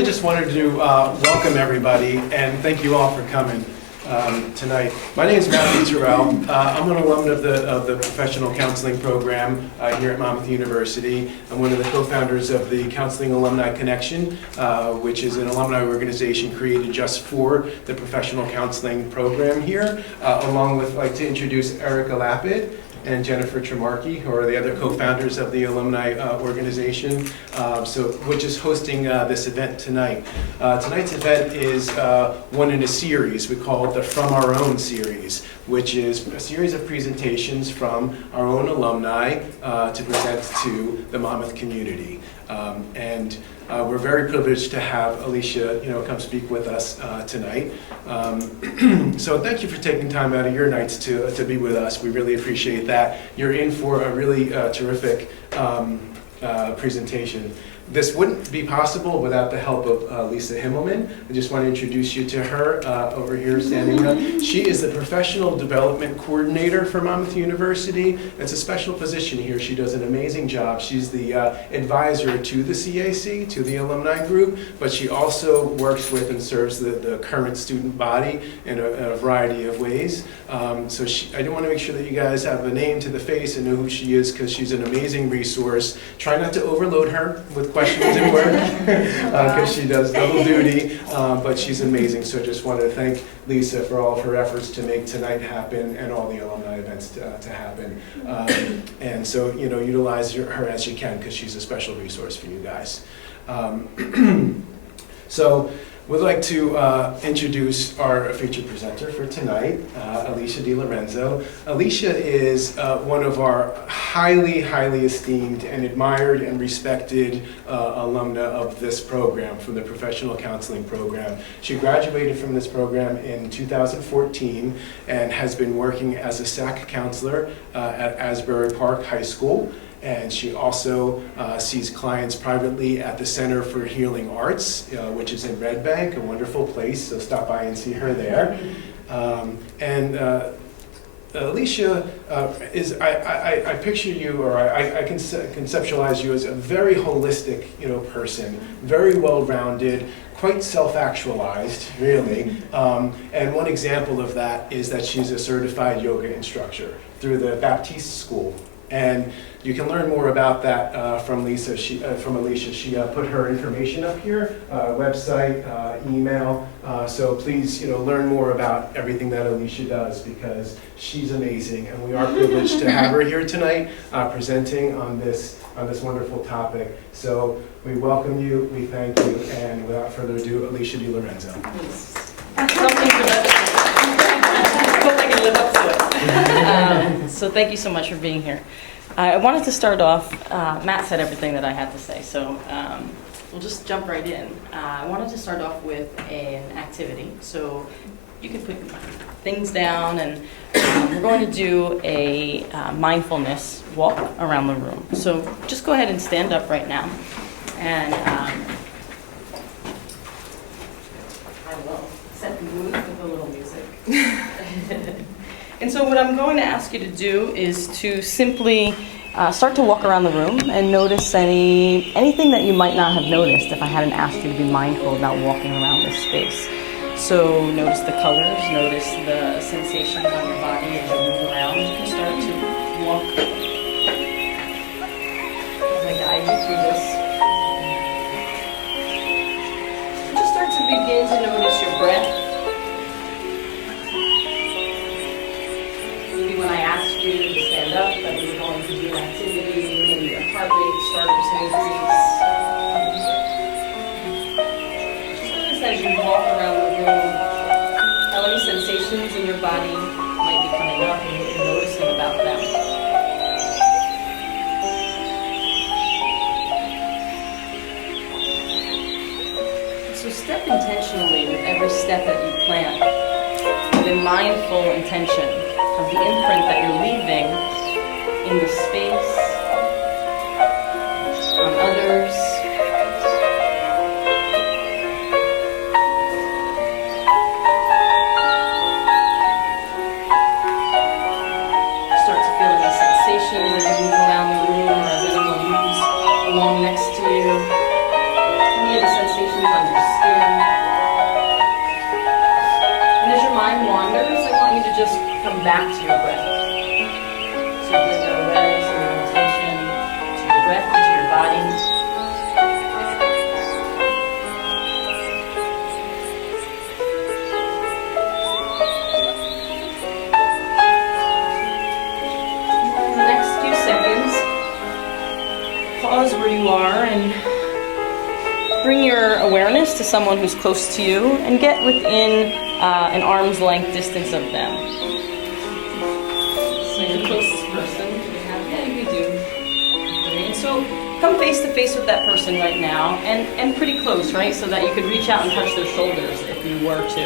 really just wanted to welcome everybody and thank you all for coming tonight. My name is Matthew Terrell. I'm an alum of the Professional Counseling Program here at Monmouth University. I'm one of the co-founders of the Counseling Alumni Connection, which is an alumni organization created just for the Professional Counseling Program here. Along with, I'd like to introduce Erica Lapid and Jennifer Tremarchi, who are the other co-founders of the alumni organization, which is hosting this event tonight. Tonight's event is one in a series. We call it the From Our Own series, which is a series of presentations from our own alumni to present to the Monmouth community. We're very privileged to have Alicia, come speak with us tonight. So thank you for taking time out of your nights to be with us. We really appreciate that. You're in for a really terrific presentation. This wouldn't be possible without the help of Lisa Himmelman. I just want to introduce you to her over here standing up. She is the Professional Development Coordinator for Monmouth University. It's a special position here. She does an amazing job. She's the advisor to the CAC, to the alumni group, but she also works with and serves the current student body in a variety of ways. I do want to make sure that you guys have a name to the face and know who she is, because she's an amazing resource. Try not to overload her with questions at work, because she does double duty, but she's amazing. So just wanted to thank Lisa for all of her efforts to make tonight happen and all the alumni events to happen. And so, utilize her as you can, because she's a special resource for you guys. So we'd like to introduce our featured presenter for tonight, Alicia DiLorenzo. Alicia is one of our highly, highly esteemed and admired and respected alumna of this program, from the Professional Counseling Program. She graduated from this program in 2014 and has been working as a SAC counselor at Asbury Park High School. And she also sees clients privately at the Center for Healing Arts, which is in Red Bank, a wonderful place, so stop by and see her there. Alicia I picture you, or I conceptualize you as a very holistic, person, very well-rounded, quite self-actualized, really. And one example of that is that she's a certified yoga instructor through the Baptiste School. And you can learn more about that from Alicia. She put her information up here, website, email. So please, learn more about everything that Alicia does, because she's amazing, and we are privileged to have her here tonight presenting on this wonderful topic. So we welcome you, we thank you, and without further ado, Alicia DiLorenzo. So thank you so much for being here. I wanted to start off, Matt said everything that I had to say, so we'll just jump right in. I wanted to start off with an activity, so you can put things down, and we're going to do a mindfulness walk around the room. So just go ahead and stand up right now, and I will set the mood with a little music. And so what I'm going to ask you to do is to simply start to walk around the room and notice anything that you might not have noticed if I hadn't asked you to be mindful about walking around this space. So notice the colors, notice the sensations on your body as you move around. You can start to walk as I guide you through this. Just start to begin to notice your breath. When I asked you to stand up, that we were going to do an activity, and your heart rate started to increase. Just notice as you walk around the room, how any sensations in your body might be coming up and what you're noticing about them. So step intentionally with every step that you plan, with a mindful intention of the imprint that you're leaving in the space, on others. Start to feel any sensations as you move around the room, or as anyone moves along next to you. Any of the sensations on your just come back to your breath. So bring your awareness and your attention to your breath and to your body. In the next few seconds, pause where you are and bring your awareness to someone who's close to you and get within an arm's length distance of them. So your closest person, yeah, you do. And so come face to face with that person right now and pretty close, right? So that you could reach out and touch their shoulders if you were to.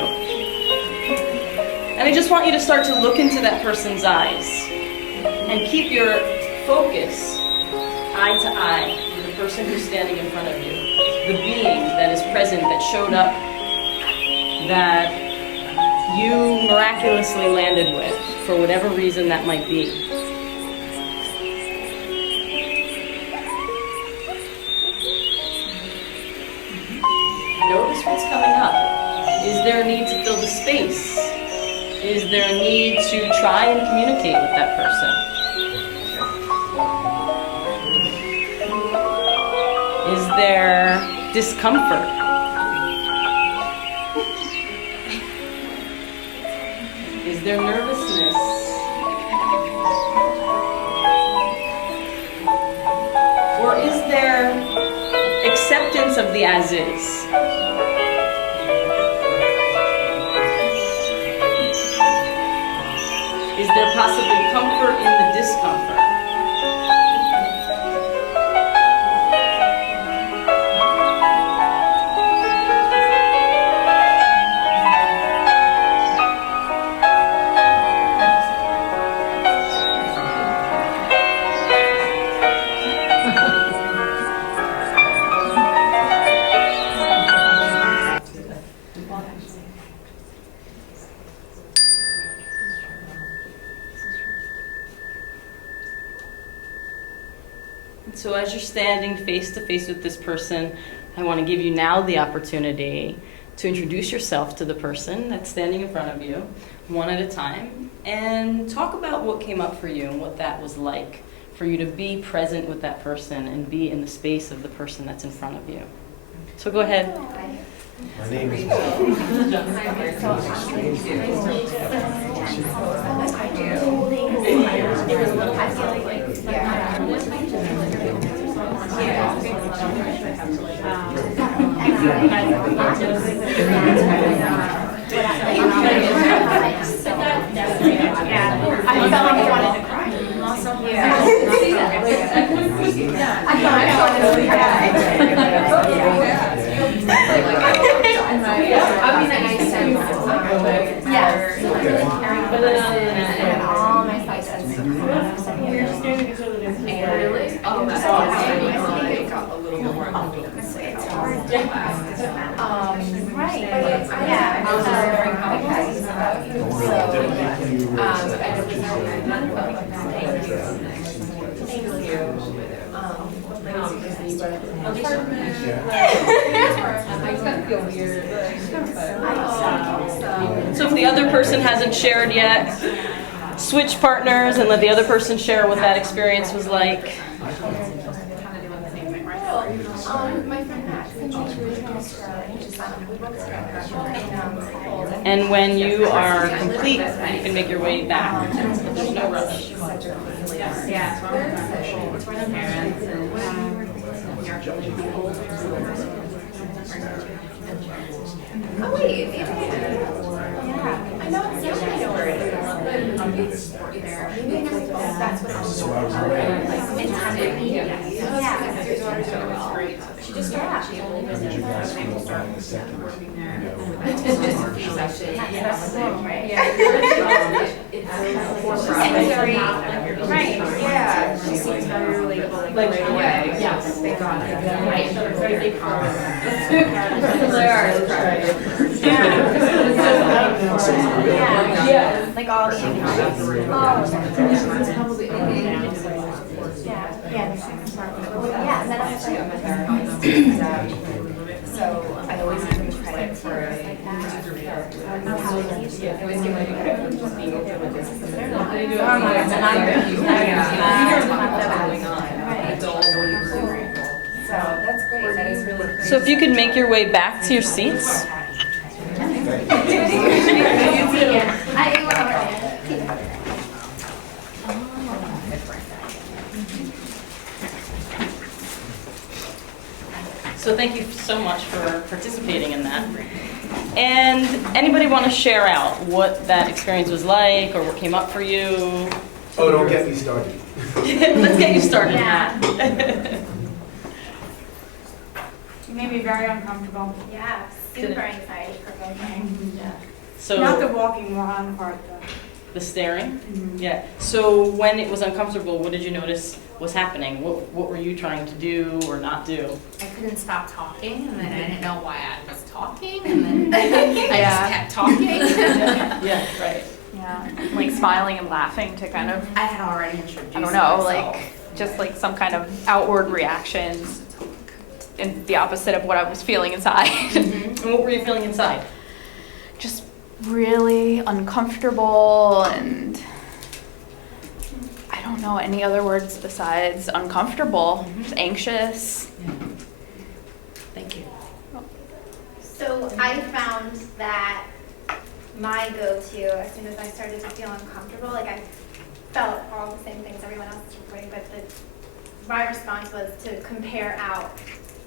And I just want you to start to look into that person's eyes and keep your focus eye to eye with the person who's standing in front of you. The being that is present, that showed up, that you miraculously landed with, for whatever reason that might be. Notice what's coming up. Is there a need to fill the space? Is there a need to try and communicate with that person? Is there discomfort? Is there nervousness? Or is there acceptance of the as is? Is there possibly comfort in the discomfort? So as you're standing face to face with this person, I want to give you now the opportunity to introduce yourself to the person that's standing in front of you, one at a time, and talk about what came up for you and what that was like for you to be present with that person and be in the space of the person that's in front of you. So go ahead. My name is I felt like I wanted to cry. Yeah. I thought I wanted to cry. I mean, I said, yes. And all my spices. We're just doing each other. Really? Oh, that's awesome. It got a little bit more uncomfortable. It's hard. Right. Yeah. I was very complicated about you. So, So if the other person hasn't shared yet, switch partners and let the other person share what that experience was like. my friend Matt, she's really And when you are complete, you can make your way back. There's no rush. yeah. Oh wait, maybe. Yeah. I know it's I know where it is. Maybe I never thought that's what I was So I was away. Yeah. She just started. She How did you guys feel about the second? Right, yeah, she seems very relatable, like right away. Yes, they got it. Very big yeah, like all the yeah, the second part. Yeah, and then I was like, so I always give him credit for how he used to Yeah, I always get like credit for just being okay with this. So that's great. That is really great. So if you could make your way back to your seats. So thank you so much for participating in that. And anybody want to share out what that experience was like or what came up for you? Oh, don't get me started. Let's get you started, Yeah. Matt. You made me very uncomfortable. Yeah, super anxiety provoking. Not the So walking, more on part though. the staring? Yeah. So when it was uncomfortable, what did you notice was happening? What were you trying to do or not do? I couldn't stop talking, and then I didn't know why I was talking, and then I just kept talking. Yeah, right. Yeah, like smiling and laughing to kind of, I had already introduced I don't know, myself. like just like some kind of outward reactions and the opposite of what I was feeling inside. And what were you feeling inside? Just really uncomfortable and I don't know any other words besides uncomfortable, just anxious. Thank you. So I found that my go-to, as soon as I started to feel uncomfortable, like I felt all the same things everyone else was reporting, but my response was to compare out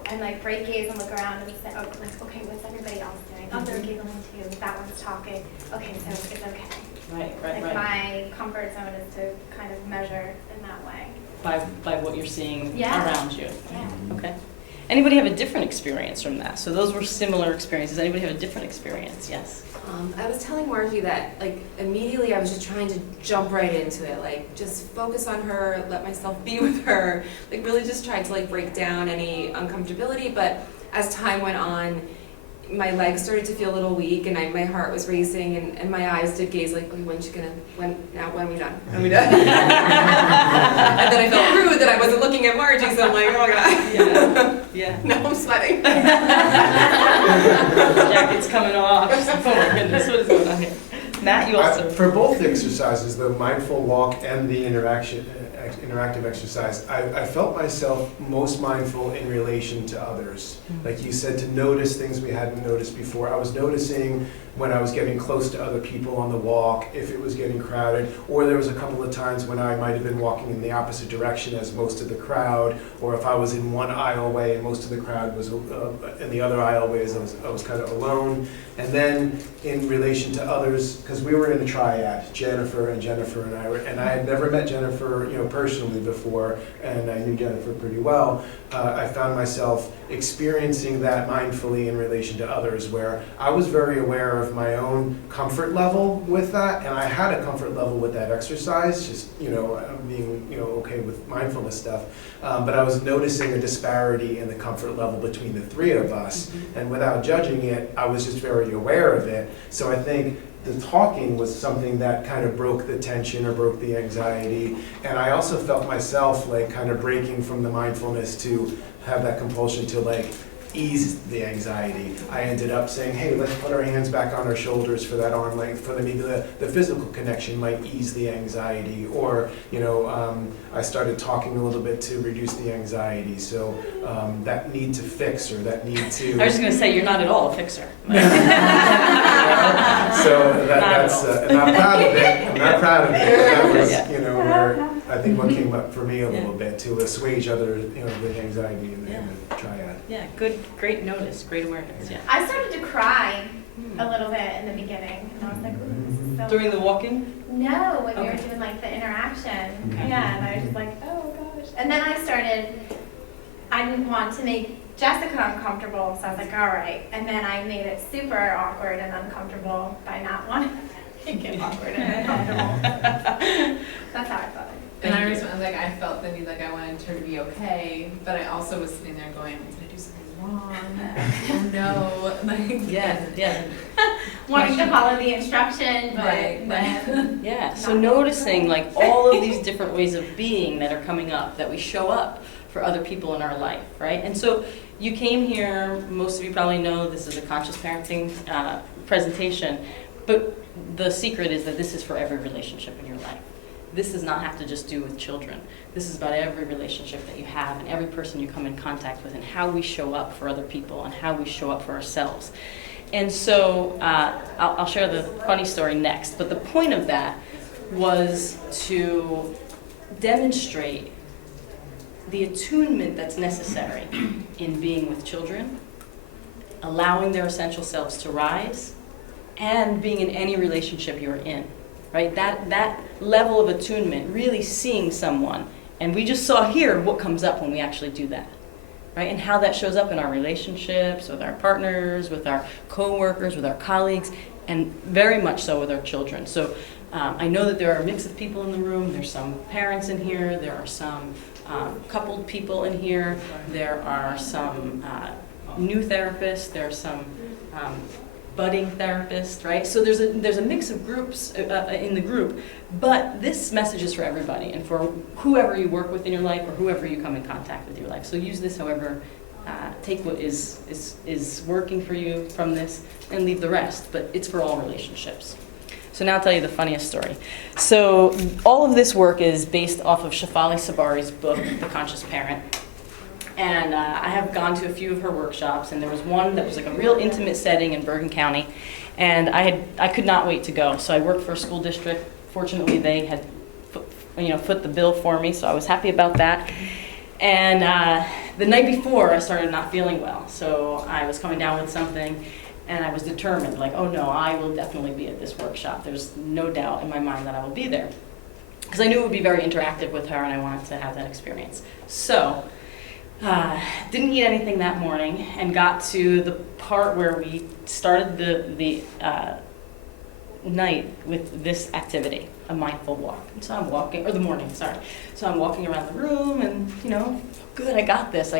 and like break gaze and look around and say, oh, like, okay, what's everybody else doing? Oh, they're giggling too. That one's talking. Okay, so it's okay. Right. Like my comfort zone is to kind of measure in that way. By what you're seeing Yeah. around you. Yeah. Okay. Anybody have a different experience from that? So those were similar experiences. Anybody have a different experience? Yes. I was telling Margie that, like, immediately I was just trying to jump right into it, like, just focus on her, let myself be with her, like, really just tried to, like, break down any uncomfortability, but as time went on, my legs started to feel a little weak, and my heart was racing, and my eyes did gaze, like, when are we done? Are we done? And then I felt rude that I wasn't looking at Margie, so I'm like, oh my god. Yeah. Now I'm sweating. Jacket's coming off. Oh my goodness, what is going on here? Matt, you also. For both exercises, the mindful walk and the interactive exercise, I felt myself most mindful in relation to others. Like you said, to notice things we hadn't noticed before. I was noticing when I was getting close to other people on the walk, if it was getting crowded, or there was a couple of times when I might have been walking in the opposite direction as most of the crowd, or if I was in one aisleway and most of the crowd was in the other aisleways, I was kind of alone. And then in relation to others, because we were in a triad, Jennifer and I were, and I had never met Jennifer, personally before, and I knew Jennifer pretty well. I found myself experiencing that mindfully in relation to others, where I was very aware of my own comfort level with that, and I had a comfort level with that exercise, just being okay with mindfulness stuff. But I was noticing a disparity in the comfort level between the three of us, and without judging it, I was just very aware of it. So I think the talking was something that kind of broke the tension or broke the anxiety. And I also felt myself like kind of breaking from the mindfulness to have that compulsion to like ease the anxiety. I ended up saying, hey, let's put our hands back on our shoulders for that arm length, for maybe the physical connection might ease the anxiety. Or, I started talking a little bit to reduce the anxiety. So that need to fix or that need to... I was just going to say, you're not at all a fixer. So that's, and I'm proud of it. I'm not proud of it. That was, where I think what came up for me a little bit to assuage other, the anxiety in the triad. Yeah, great notice, great awareness, yeah. I started to cry a little bit in the beginning, and I was like, ooh, this is so... During the walking? No, when we were Okay. doing like the interaction. Okay. Yeah, and I was just like, oh gosh. And then I didn't want to make Jessica uncomfortable, so I was like, all right. And then I made it super awkward and uncomfortable by not wanting to make it awkward and uncomfortable. That's how I felt. And I responded, like, I felt the need, like, I wanted her to be okay, but I also was sitting there going, did I do something wrong? Oh, no. Like, Yeah. Wanting to follow the instruction, but Right. then Yeah, so noticing like all of these different ways of being that are coming up, that we show up for other people in our life, right? And so you came here, most of you probably know this is a conscious parenting presentation. But the secret is that this is for every relationship in your life. This does not have to just do with children. This is about every relationship that you have and every person you come in contact with and how we show up for other people and how we show up for ourselves. And so I'll share the funny story next, but the point of that was to demonstrate the attunement that's necessary in being with children, allowing their essential selves to rise, and being in any relationship you're in, right? That level of attunement, really seeing someone, and we just saw here what comes up when we actually do that, right? And how that shows up in our relationships, with our partners, with our coworkers, with our colleagues, and very much so with our children. So I know that there are a mix of people in the room. There's some parents in here. There are some coupled people in here. There are some new therapists. There are some budding therapists, right? So there's a mix of groups in the group, but this message is for everybody and for whoever you work with in your life or whoever you come in contact with in your life. So use this however, take what is working for you from this and leave the rest, but it's for all relationships. So now I'll tell you the funniest story. So all of this work is based off of Shefali Sabari's book, The Conscious Parent. And I have gone to a few of her workshops, and there was one that was like a real intimate setting in Bergen County, and I could not wait to go. So I worked for a school district. Fortunately, they had foot the bill for me, so I was happy about that. And the night before, I started not feeling well, so I was coming down with something, and I was determined, like, oh no, I will definitely be at this workshop. There's no doubt in my mind that I will be there, because I knew it would be very interactive with her, and I wanted to have that experience. So. Didn't eat anything that morning and got to the part where we started the night with this activity, a mindful walk. And so I'm walking, or the morning, sorry. So I'm walking around the room and, good, I got this.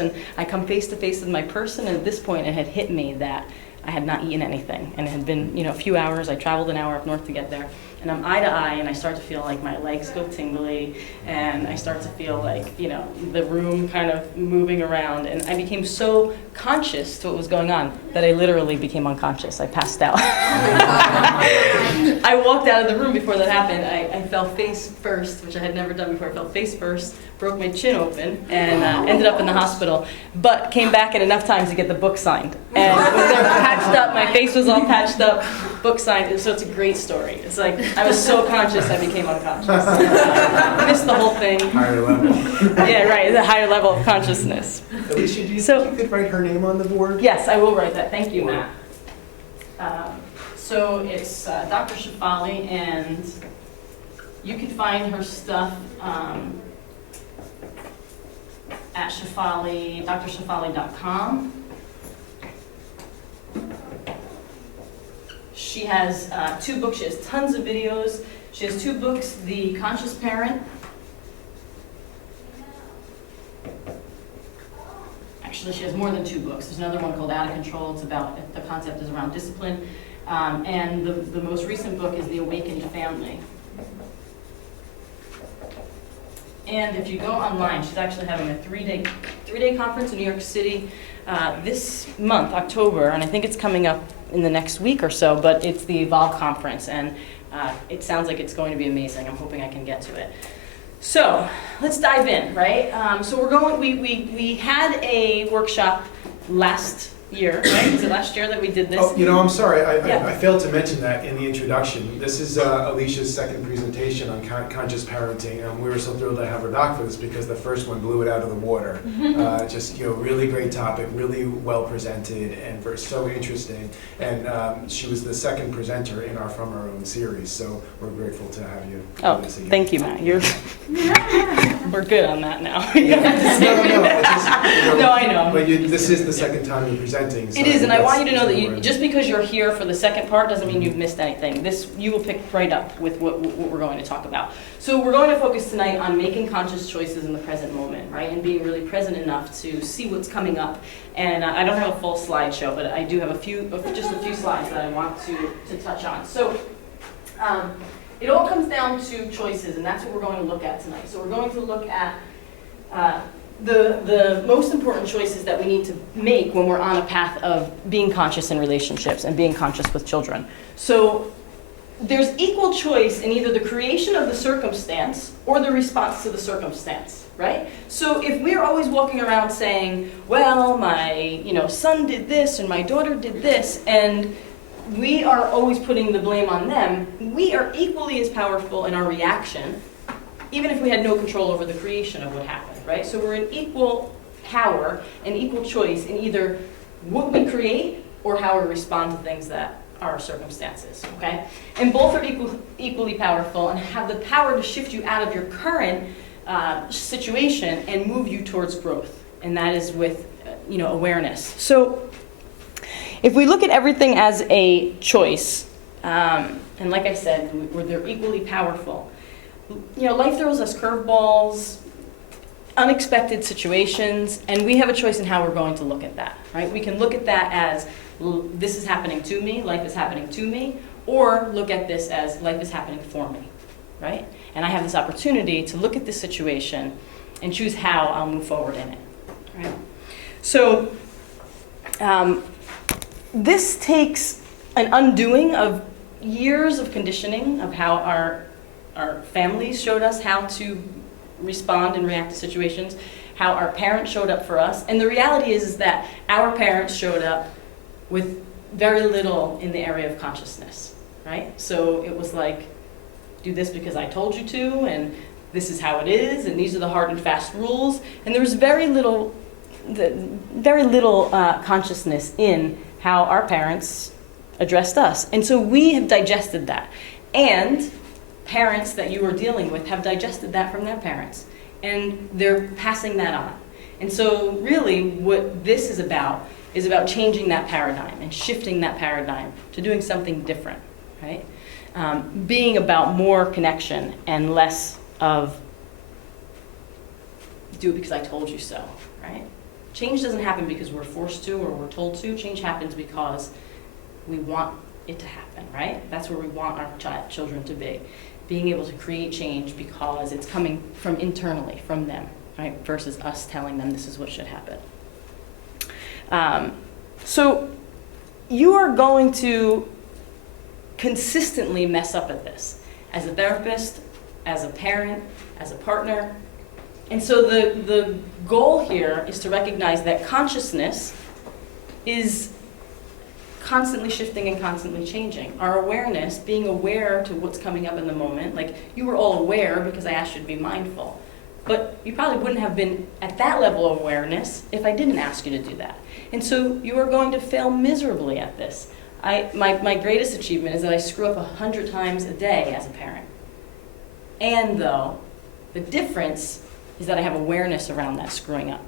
And I come face to face with my person, and at this point it had hit me that I had not eaten anything, and it had been, a few hours. I traveled an hour up north to get there, and I'm eye to eye, and I start to feel like my legs go tingly, and I start to feel like, the room kind of moving around, and I became so conscious to what was going on that I literally became unconscious. I passed out. I walked out of the room before that happened. I fell face first, which I had never done before. I fell face first, broke my chin open, and ended up in the hospital, but came back in enough time to get the book signed. And it was patched up, my face was all patched up, book signed, and so it's a great story. It's like, I was so conscious I became unconscious. Missed the whole thing. Higher level. Yeah, right, it's a higher level of consciousness. Alicia, do you think you could write her name on the board? Yes, I will write that. Thank you, Matt. So it's Dr. Shefali, and you can find her stuff at drshefali.com. She has 2 books. She has tons of videos. She has 2 books, The Conscious Parent. Actually, she has more than 2 books. There's another one called Out of Control. It's about, the concept is around discipline. And the most recent book is The Awakened Family. And if you go online, she's actually having a 3-day conference in New York City this month, October, and I think it's coming up in the next week or so, but it's the Evolve Conference, and it sounds like it's going to be amazing. I'm hoping I can get to it. So let's dive in, right? So we had a workshop last year, right? Was it last year that we did this? Oh, I'm sorry, Yeah. I failed to mention that in the introduction. This is Alicia's second presentation on conscious parenting. We were so thrilled to have her back for this because the first one blew it out of the water. Just, really great topic, really well presented, and so interesting. And she was the second presenter in our From Our Own series, so we're grateful to have you do this again. Thank you, Matt. We're good on that now. No, I know. But this is the second time you're presenting. So it is, and I want you to know that important. just because you're here for the second part doesn't mean you've missed anything. You will pick right up with what we're going to talk about. So we're going to focus tonight on making conscious choices in the present moment, right? And being really present enough to see what's coming up. And I don't have a full slideshow, but I do have just a few slides that I want to touch on. So it all comes down to choices, and that's what we're going to look at tonight. So we're going to look at the most important choices that we need to make when we're on a path of being conscious in relationships and being conscious with children. So there's equal choice in either the creation of the circumstance or the response to the circumstance, right? So if we're always walking around saying, well, my son did this and my daughter did this, and we are always putting the blame on them, we are equally as powerful in our reaction, even if we had no control over the creation of what happened, right? So we're in equal power and equal choice in either what we create or how we respond to things that are our circumstances, okay? And both are equally powerful and have the power to shift you out of your current situation and move you towards growth. And that is with, awareness. So if we look at everything as a choice, and like I said, they're equally powerful. Life throws us curveballs, unexpected situations, and we have a choice in how we're going to look at that, right? We can look at that as, this is happening to me, life is happening to me, or look at this as life is happening for me, right? And I have this opportunity to look at this situation and choose how I'll move forward in it, right? So this takes an undoing of years of conditioning of how our families showed us how to respond and react to situations, how our parents showed up for us. And the reality is that our parents showed up with very little in the area of consciousness, right? So it was like, do this because I told you to, and this is how it is, and these are the hard and fast rules. And there was very little consciousness in how our parents addressed us. And so we have digested that. And parents that you are dealing with have digested that from their parents, and they're passing that on. And so really what this is about changing that paradigm and shifting that paradigm to doing something different, right? Being about more connection and less of do it because I told you so, right? Change doesn't happen because we're forced to or we're told to. Change happens because we want it to happen, right? That's where we want our children to be. Being able to create change because it's coming from internally, from them, right? Versus us telling them this is what should happen. So you are going to consistently mess up at this as a therapist, as a parent, as a partner. And so the goal here is to recognize that consciousness is constantly shifting and constantly changing. Our awareness, being aware to what's coming up in the moment, like you were all aware because I asked you to be mindful, but you probably wouldn't have been at that level of awareness if I didn't ask you to do that. And so you are going to fail miserably at this. My greatest achievement is that I screw up 100 times a day as a parent. And though, the difference is that I have awareness around that screwing up.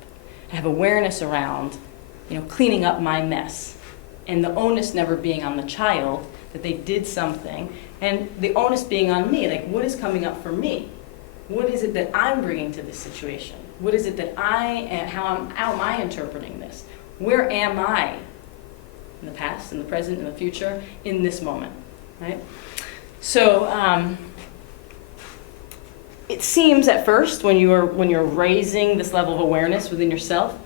I have awareness around, cleaning up my mess. And the onus never being on the child that they did something, and the onus being on me, like what is coming up for me? What is it that I'm bringing to this situation? What is it that how am I interpreting this? Where am I in the past, in the present, in the future, in this moment, right? So it seems at first when you're raising this level of awareness within yourself,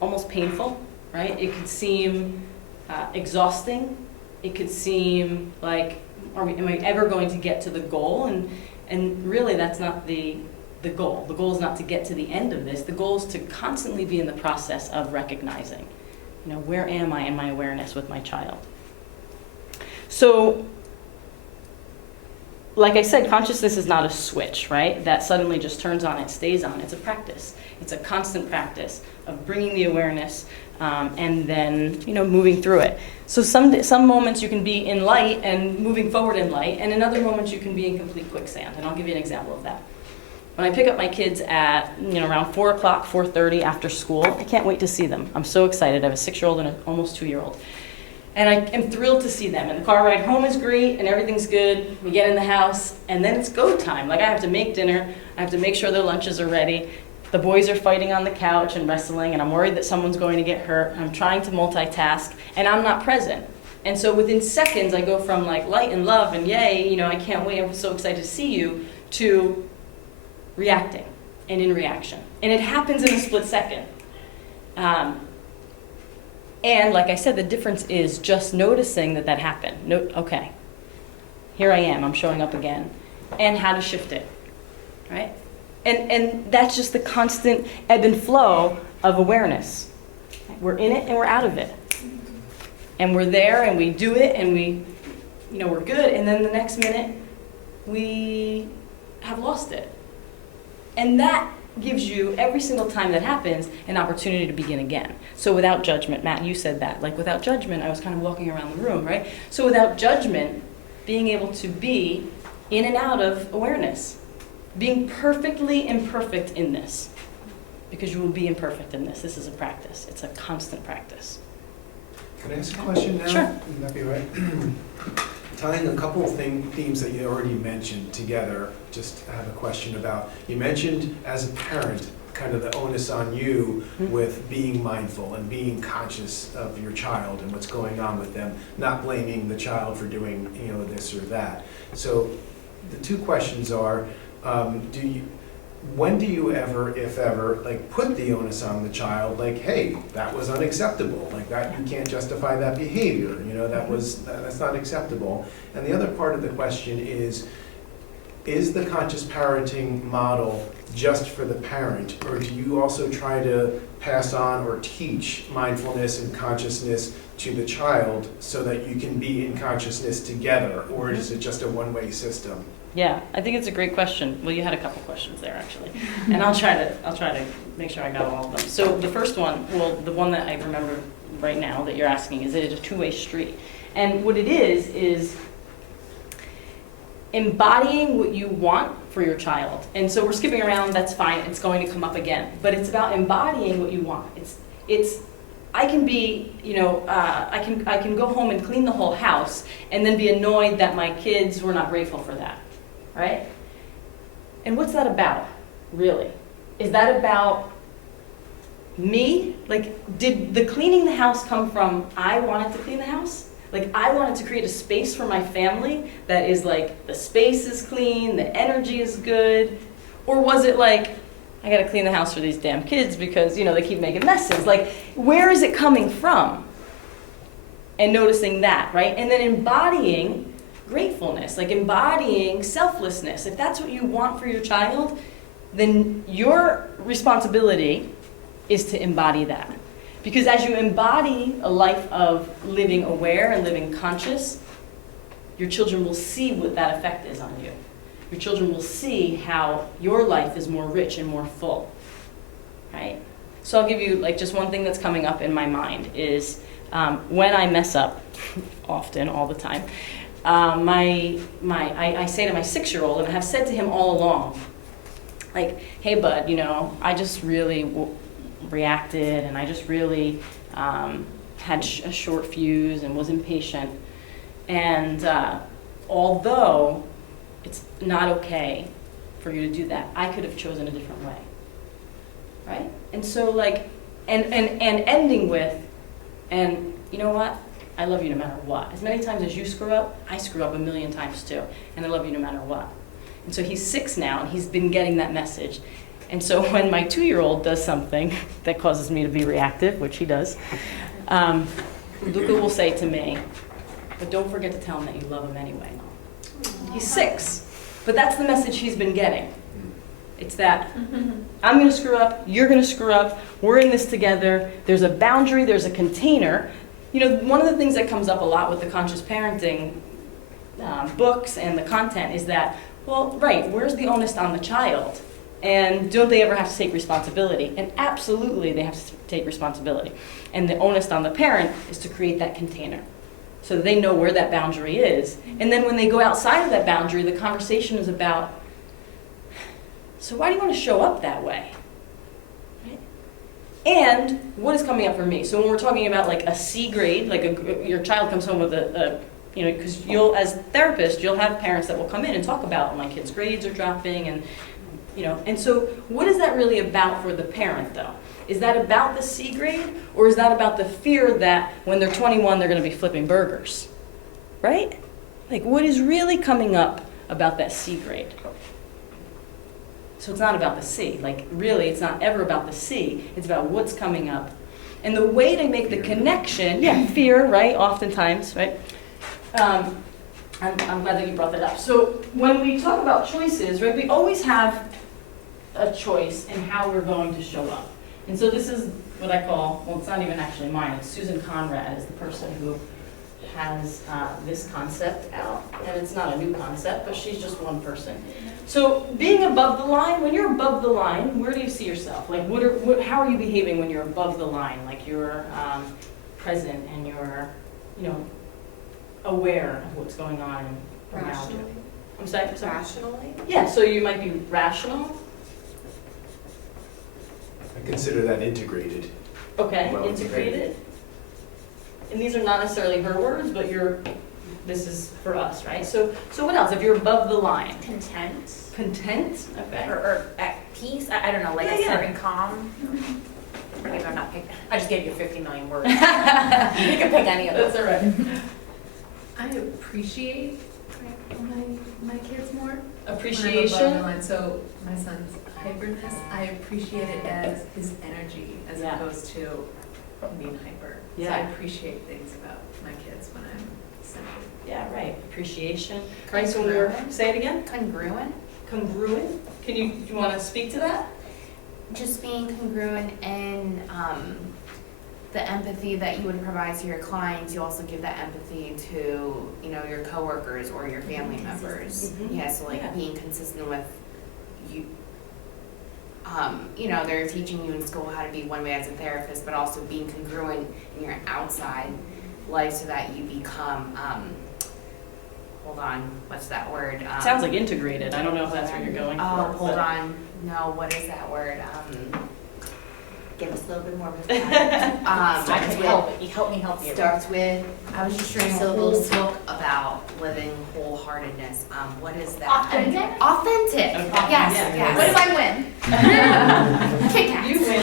almost painful. Right? It could seem exhausting. It could seem like, am I ever going to get to the goal? And really, that's not the goal. The goal is not to get to the end of this. The goal is to constantly be in the process of recognizing, where am I in my awareness with my child? So, like I said, consciousness is not a switch, right? That suddenly just turns on and stays on. It's a practice. It's a constant practice of bringing the awareness and then, moving through it. So some moments you can be in light and moving forward in light, and in other moments you can be in complete quicksand. And I'll give you an example of that. When I pick up my kids at, around 4 o'clock, 4:30 after school, I can't wait to see them. I'm so excited. I have a 6-year-old and an almost 2-year-old. And I am thrilled to see them. And the car ride home is great, and everything's good. We get in the house, and then it's go time. Like I have to make dinner. I have to make sure their lunches are ready. The boys are fighting on the couch and wrestling, and I'm worried that someone's going to get hurt. I'm trying to multitask, and I'm not present. And so within seconds, I go from like light and love and yay, I can't wait, I'm so excited to see you, to reacting and in reaction. And it happens in a split second. And like I said, the difference is just noticing that that happened. Okay, here I am, I'm showing up again. And how to shift it, right? And that's just the constant ebb and flow of awareness. We're in it and we're out of it. And we're there and we do it and we're good. And then the next minute, we have lost it. And that gives you, every single time that happens, an opportunity to begin again. So without judgment, Matt, you said that. Like without judgment, I was kind of walking around the room, right? So without judgment, being able to be in and out of awareness. Being perfectly imperfect in this. Because you will be imperfect in this. This is a practice. It's a constant practice. Can I ask a question now? Sure. Would that be right? Tying a couple of themes that you already mentioned together, just have a question about. You mentioned as a parent, kind of the onus on you with being mindful and being conscious of your child and what's going on with them, not blaming the child for doing this or that. So the two questions are, when do you ever, if ever, like put the onus on the child, like, hey, that was unacceptable, like that you can't justify that behavior, that's not acceptable. And the other part of the question is the conscious parenting model just for the parent, or do you also try to pass on or teach mindfulness and consciousness to the child so that you can be in consciousness together, or is it just a one-way system? Yeah, I think it's a great question. Well, you had a couple questions there actually, and I'll try to make sure I got all of them. So the first one, well, the one that I remember right now that you're asking, is it a two-way street? And what it is embodying what you want for your child. And so we're skipping around. That's fine. It's going to come up again, but it's about embodying what you want. I can be, I can go home and clean the whole house and then be annoyed that my kids were not grateful for that. Right? And what's that about, really? Is that about me? Like, did the cleaning the house come from I wanted to clean the house? Like, I wanted to create a space for my family that is like, the space is clean, the energy is good? Or was it like, I gotta clean the house for these damn kids because, they keep making messes? Like, where is it coming from? And noticing that, right? And then embodying gratefulness, like embodying selflessness. If that's what you want for your child, then your responsibility is to embody that. Because as you embody a life of living aware and living conscious, your children will see what that effect is on you. Your children will see how your life is more rich and more full, right? So I'll give you like just one thing that's coming up in my mind is when I mess up, often, all the time, I say to my 6-year-old, and I have said to him all along, like, hey bud, I just really reacted, and I just really had a short fuse and was impatient. And although it's not okay for you to do that, I could have chosen a different way, right? And so like, and ending with, and you know what? I love you no matter what. As many times as you screw up, I screw up a million times too. And I love you no matter what. And so he's 6 now, and he's been getting that message. And so when my 2-year-old does something that causes me to be reactive, which he does, Luca will say to me, but don't forget to tell him that you love him anyway. He's 6, but that's the message he's been getting. It's that I'm going to screw up, you're going to screw up, we're in this together, there's a boundary, there's a container. One of the things that comes up a lot with the conscious parenting books and the content is that, well, right, where's the onus on the child? And don't they ever have to take responsibility? And absolutely they have to take responsibility. And the onus on the parent is to create that container so that they know where that boundary is. And then when they go outside of that boundary, the conversation is about, so why do you want to show up that way? Right? And what is coming up for me? So when we're talking about like a C grade, like your child comes home with because you'll, as therapists, you'll have parents that will come in and talk about my kid's grades are dropping and so what is that really about for the parent though? Is that about the C grade, or is that about the fear that when they're 21 they're going to be flipping burgers? Right? Like what is really coming up about that C grade? So it's not about the C. Like, really, it's not ever about the C. It's about what's coming up. And the way to make the connection, fear, right, oftentimes, right? I'm glad that you brought that up. So when we talk about choices, right, we always have a choice in how we're going to show up. And so this is what I call, well, it's not even actually mine, it's Susan Conrad is the person who has this concept out. And it's not a new concept, but she's just one person. So being above the line, when you're above the line, where do you see yourself? Like, how are you behaving when you're above the line? Like, you're present and you're, aware of what's going on around you. Rationally? I'm sorry? Rationally? Yeah, so you might be rational. I consider that integrated. Okay, Well, integrated. And these are not necessarily her words, but this is for us, right? So what else? If you're above the line. Content. Content, okay. Or at peace, I don't know, like a Yeah. certain calm. Maybe I'm not picking, I just gave you 50 million words. You can pick any of That's them. all right. I appreciate my kids more. When I'm above the Appreciation. line. So my son's hyperness, I appreciate it as his energy as Yeah. opposed to being hyper. So Yeah. I appreciate things about my kids when I'm centered. Yeah, right. Appreciation. Right, so when we're, say it again? Congruent, Congruent. Do you want to speak to that? Just being congruent in the empathy that you would provide to your clients, you also give that empathy to, your coworkers or your family members. Mhm. Yeah, so like Yeah. being consistent with you. They're teaching you in school how to be one way as a therapist, but also being congruent in your outside life so that you become, hold on, what's that word? Sounds like integrated. I don't know if that's what you're going for. Oh, hold but- on. No, what is that word? give us a little bit more of a Starts with, help me help you. starts with, I was just reading a whole book about living wholeheartedness. What is that? Authentic? Authentic. Okay. Yes, Yeah. yes. What if I win? Kit Kats. You win.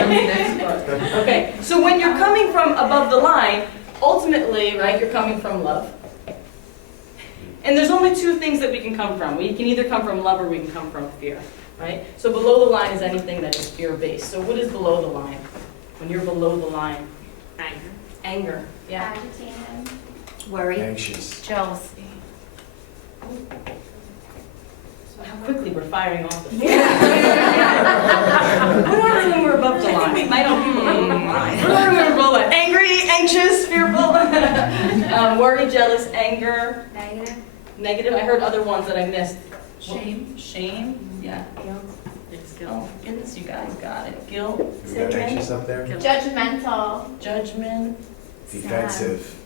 There we go. Okay, so when you're coming from above the line, ultimately, right, you're coming from love. And there's only two things that we can come from. We can either come from love or we can come from fear, right? So below the line is anything that is fear-based. So what is below the line? When you're below the line? Anger. Anger, yeah. Agitated. Worry. Anxious. Jealousy. How quickly we're firing off the fear. What happens when we're above the line? I don't know. What happens when we're below the line? Angry, anxious, fearful, worry, jealous, anger, Negative. negative. I heard other ones that I missed. Shame. Shame, yeah. Guilt. It's guilt. Goodness, you guys got it. Guilt. We Say got again. anxious up there? Judgmental. Judgment. Defensive.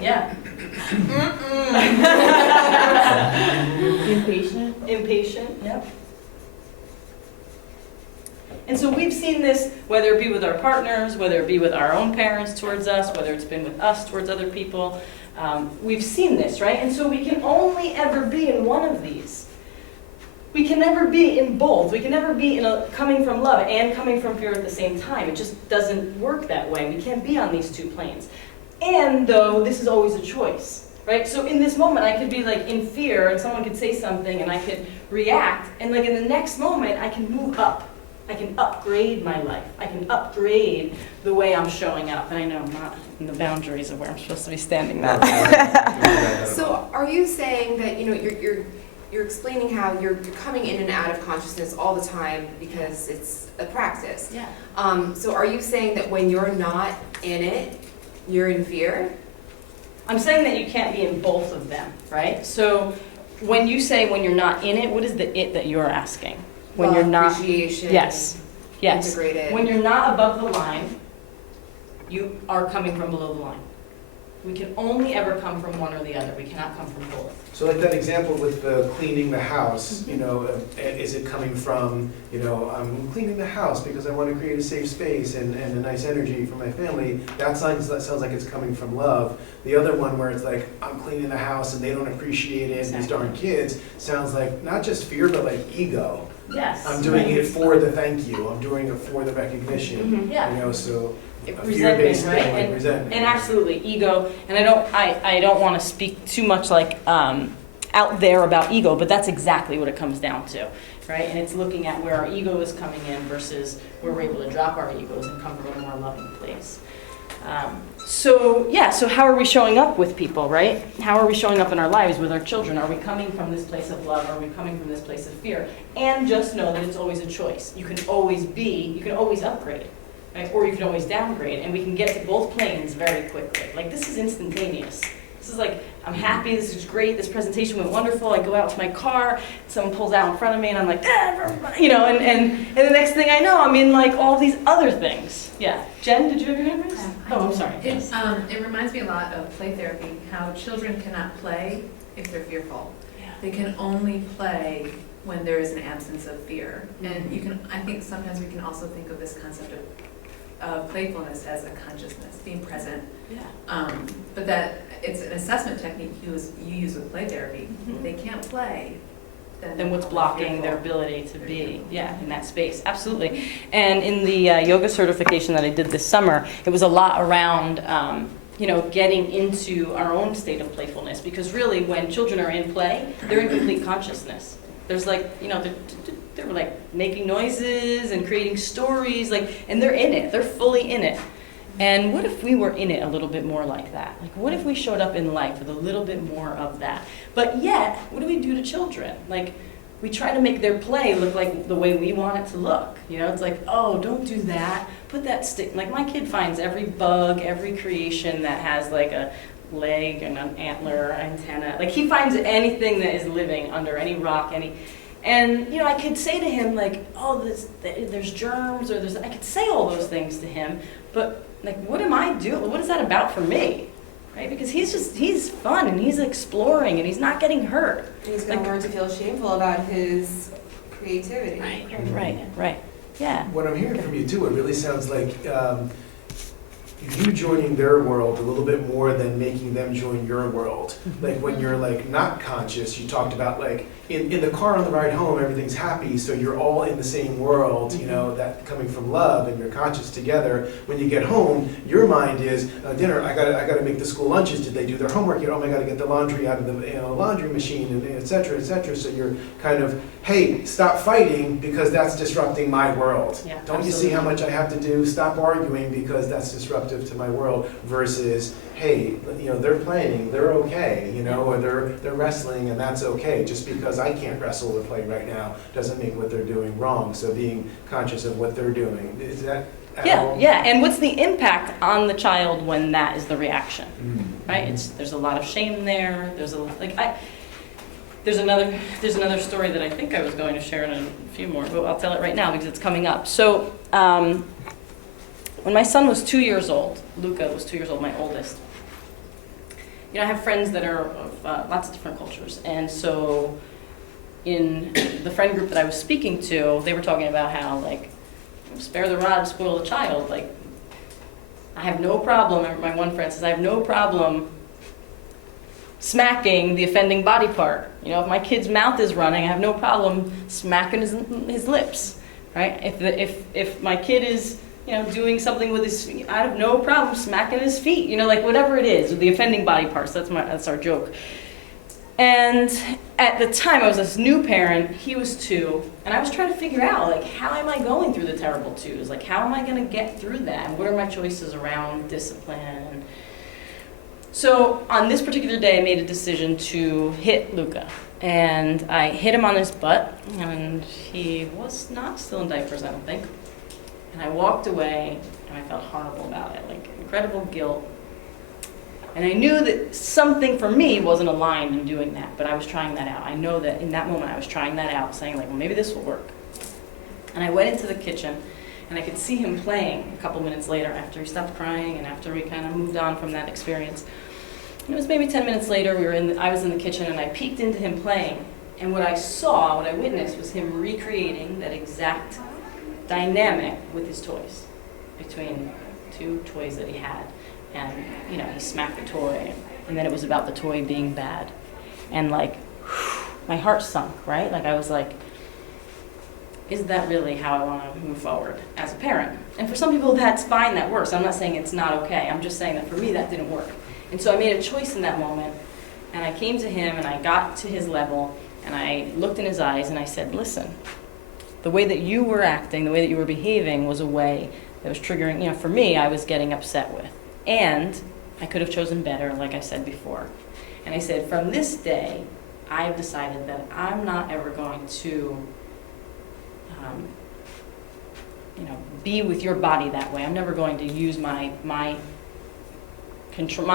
Yeah. Impatient. Impatient, yep. And so we've seen this, whether it be with our partners, whether it be with our own parents towards us, whether it's been with us towards other people. We've seen this, right? And so we can only ever be in one of these. We can never be in both. We can never be coming from love and coming from fear at the same time. It just doesn't work that way. We can't be on these two planes. And though this is always a choice, right? So in this moment, I could be like in fear and someone could say something and I could react. And like in the next moment, I can move up. I can upgrade my life. I can upgrade the way I'm showing up. And I know I'm not in the boundaries of where I'm supposed to be standing now. So are you saying that, you're explaining how you're coming in and out of consciousness all the time because it's a practice? Yeah. So are you saying that when you're not in it, you're in fear? I'm saying that you can't be in both of them, right? So when you say when you're not in it, what is the it that you're asking? When Love, you're not, appreciation, yes, yes. integrated. When you're not above the line, you are coming from below the line. We can only ever come from one or the other. We cannot come from both. So like that example with the cleaning the house, is it coming from, I'm cleaning the house because I want to create a safe space and a nice energy for my family. That sounds like it's coming from love. The other one where it's like, I'm cleaning the house and they don't appreciate it, these darn kids, sounds like not just fear, but like ego. Yes. I'm doing it for the thank you, I'm doing it for the recognition, Yeah. you know, so a Resentment, fear-based right? thing, like resentment. And absolutely, ego, and I don't want to speak too much like out there about ego, but that's exactly what it comes down to, right? And it's looking at where our ego is coming in versus where we're able to drop our egos and come from a more loving place. So how are we showing up with people, right? How are we showing up in our lives with our children? Are we coming from this place of love? Are we coming from this place of fear? And just know that it's always a choice. You can always upgrade, right? Or you can always downgrade, and we can get to both planes very quickly. Like, this is instantaneous. This is like, I'm happy, this is great, this presentation went wonderful, I go out to my car, someone pulls out in front of me, and I'm like, you know, and the next thing I know, I'm in like all these other things. Yeah. Jen, did you have your hand raised? Oh, I'm sorry. It reminds me a lot of play therapy, how children cannot play if they're fearful. Yeah. They can only play when there is an absence of fear. Mm-hmm. And I think sometimes we can also think of this concept of playfulness as a consciousness, being present. Yeah. But that it's an assessment technique you use with play therapy. Mhm. If they can't play, Then what's they're blocking their fearful. ability to be, in that space. Absolutely. And in the yoga certification that I did this summer, it was a lot around, getting into our own state of playfulness. Because really, when children are in play, they're in complete consciousness. There's like, they're like making noises and creating stories, and they're in it. They're fully in it. And what if we were in it a little bit more like that? Like, what if we showed up in life with a little bit more of that? But yet, what do we do to children? Like, we try to make their play look like the way we want it to look. You know, it's like, oh, don't do that. Put that stick. Like, my kid finds every bug, every creation that has like a leg and an antler, antenna. Like, he finds anything that is living under any rock, and I could say to him like, oh, there's germs, or I could say all those things to him, but like, what am I doing? What is that about for me? Right? Because he's fun and he's exploring and he's not getting hurt. He's going to learn to feel shameful about his creativity. Right. Yeah. What I'm hearing from you too, it really sounds like you joining their world a little bit more than making them join your world. Like when you're like not conscious, you talked about like in the car on the ride home, everything's happy, so you're all in the same world, that coming from love, and you're conscious together. When you get home, your mind is dinner. I gotta make the school lunches. Did they do their homework yet? Oh, I gotta get the laundry out of the laundry machine, and et cetera, et cetera. So you're kind of, hey, stop fighting because that's disrupting my world. Yeah, Don't absolutely. you see how much I have to do? Stop arguing because that's disruptive to my world. Versus, hey, they're playing, they're okay, or they're wrestling, and that's okay. Just because I can't wrestle or play right now doesn't make what they're doing wrong. So being conscious of what they're doing, is that at all? Yeah. And what's the impact on the child when that is the reaction? Right? There's a lot of shame there. There's another story that I think I was going to share in a few more, but I'll tell it right now because it's coming up. So when my son was 2 years old, Luca was 2 years old, my oldest. I have friends that are of lots of different cultures, and so in the friend group that I was speaking to, they were talking about how spare the rod, spoil the child. Like, I have no problem. My one friend says, I have no problem smacking the offending body part. If my kid's mouth is running, I have no problem smacking his lips, right? If my kid is doing something with his feet, I have no problem smacking his feet. Whatever it is, the offending body parts. That's our joke. And at the time, I was this new parent. He was 2, and I was trying to figure out how am I going through the terrible 2s? How am I going to get through that? And what are my choices around discipline? So on this particular day, I made a decision to hit Luca. And I hit him on his butt, and he was not still in diapers, I don't think. And I walked away, and I felt horrible about it, incredible guilt. And I knew that something for me wasn't aligned in doing that, but I was trying that out. I know that in that moment I was trying that out, saying well, maybe this will work. And I went into the kitchen, and I could see him playing a couple minutes later after he stopped crying and after we kind of moved on from that experience. And it was maybe 10 minutes later, I was in the kitchen, and I peeked into him playing. And what I witnessed was him recreating that exact dynamic with his toys, between 2 toys that he had. And, he smacked the toy, and then it was about the toy being bad. And, my heart sunk, right? I was like, is that really how I want to move forward as a parent? And for some people, that's fine, that works. I'm not saying it's not okay. I'm just saying that for me, that didn't work. And so I made a choice in that moment, and I came to him, and I got to his level, and I looked in his eyes, and I said, listen, the way that you were acting, the way that you were behaving was a way that was triggering, you know, for me, I was getting upset with. And I could have chosen better, like I said before. And I said, from this day, I've decided that I'm not ever going to, be with your body that way. I'm never going to use my control,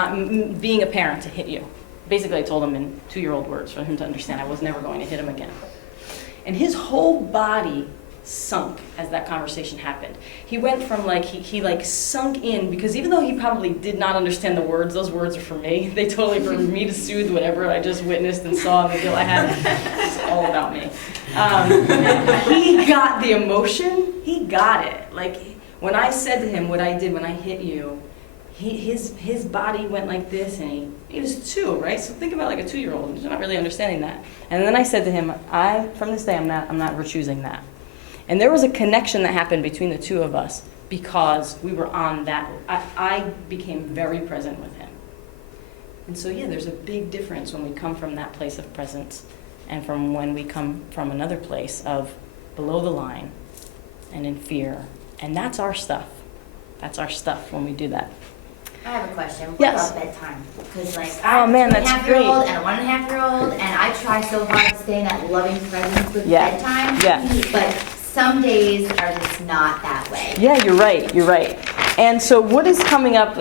being a parent to hit you. Basically, I told him in 2-year-old words for him to understand I was never going to hit him again. And his whole body sunk as that conversation happened. He went from he sunk in, because even though he probably did not understand the words, those words are for me. They totally for me to soothe whatever I just witnessed and saw and the guilt I had. It's all about me. He got the emotion. He got it. Like when I said to him what I did when I hit you, his body went like this, and he was 2, right? So think about like a 2-year-old. He's not really understanding that. And then I said to him, from this day, I'm not ever choosing that. And there was a connection that happened between the two of us because we were on that. I became very present with him. And so, yeah, there's a big difference when we come from that place of presence and from when we come from another place of below the line and in fear. And that's our stuff. That's our stuff when we do that. I have a question. What Yes. about bedtime? Because Oh, man, that's I'm a 2.5-year-old and a 1.5-year-old, and I try so hard to stay in that loving presence with Yeah. bedtime. Yeah. But some days are just not that way. Yeah, you're right. You're right. And so what is coming up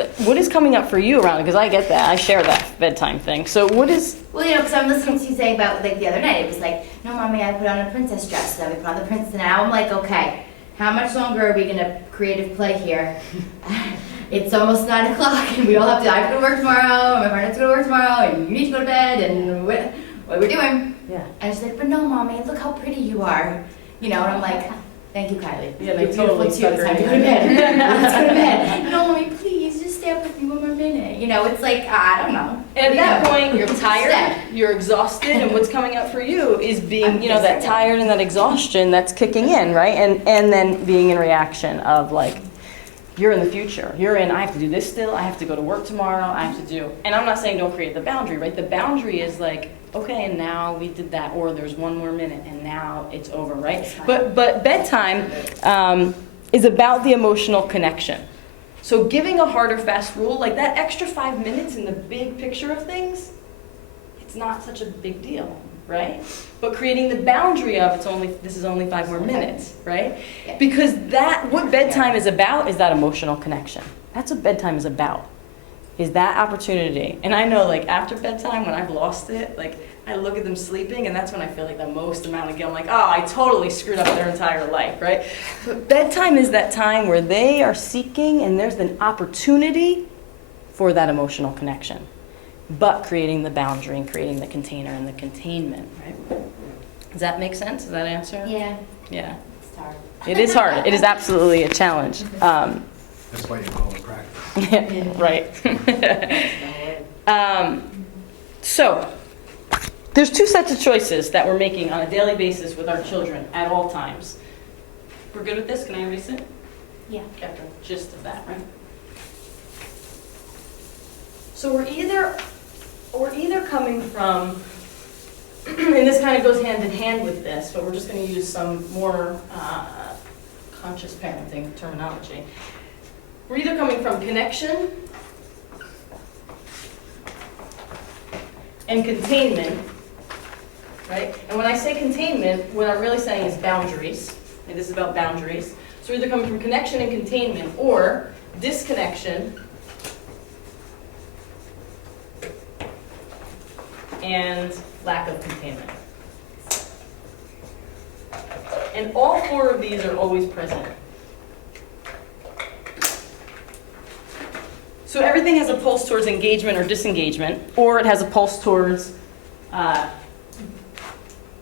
for you around it? Because I get that. I share that bedtime thing. So what is... Well, because I'm listening to you say about the other night, it was like, no, Mommy, I put on a princess dress. So then we put on the princess, and now I'm like, okay, how much longer are we going to creative play here? It's almost 9 o'clock, and we all have to. I have to go to work tomorrow. My partner's going to work tomorrow, and you need to go to bed. And what are we doing? Yeah. And she's like, but no, Mommy, look how pretty you are. And I'm like, thank you, Kylie. Yeah, they You're totally beautiful too. It's time to go to bed. Let's go to bed. No, Mommy, please, just stay up with me one more minute. It's like, I don't know. And at that point, you're It's tired, upset. you're exhausted, and what's coming up for you is being, I'm that just- tired and that exhaustion that's kicking in, right? And then being in reaction of like, you're in the future. You're in, I have to do this still, I have to go to work tomorrow, I have to do, and I'm not saying don't create the boundary, right? The boundary is like, okay, and now we did that, or there's one more minute, and now it's over, right? But bedtime is about the emotional connection. So giving a hard or fast rule, like that extra 5 minutes in the big picture of things, it's not such a big deal, right? But creating the boundary of this is only 5 more minutes, right? Because what bedtime is about is that emotional connection. That's what bedtime is about, is that opportunity. And I know like after bedtime, when I've lost it, like I look at them sleeping, and that's when I feel like the most amount of guilt. I'm like, oh, I totally screwed up their entire life, right? But bedtime is that time where they are seeking, and there's an opportunity for that emotional connection, but creating the boundary and creating the container and the containment, right? Does that make sense? Does that answer? Yeah, Yeah. it's hard. It is hard. It is absolutely a challenge. That's why you call it practice. Right. So, there's 2 sets of choices that we're making on a daily basis with our children at all times. We're good with this? Can I erase it? Yeah. Got the gist of that, right? So we're either coming from, and this kind of goes hand in hand with this, but we're just going to use some more conscious parenting terminology. We're either coming from connection and containment, right? And when I say containment, what I'm really saying is boundaries. And this is about boundaries. So we're either coming from connection and containment, or disconnection and lack of containment. And all 4 of these are always present. So everything has a pulse towards engagement or disengagement, or it has a pulse towards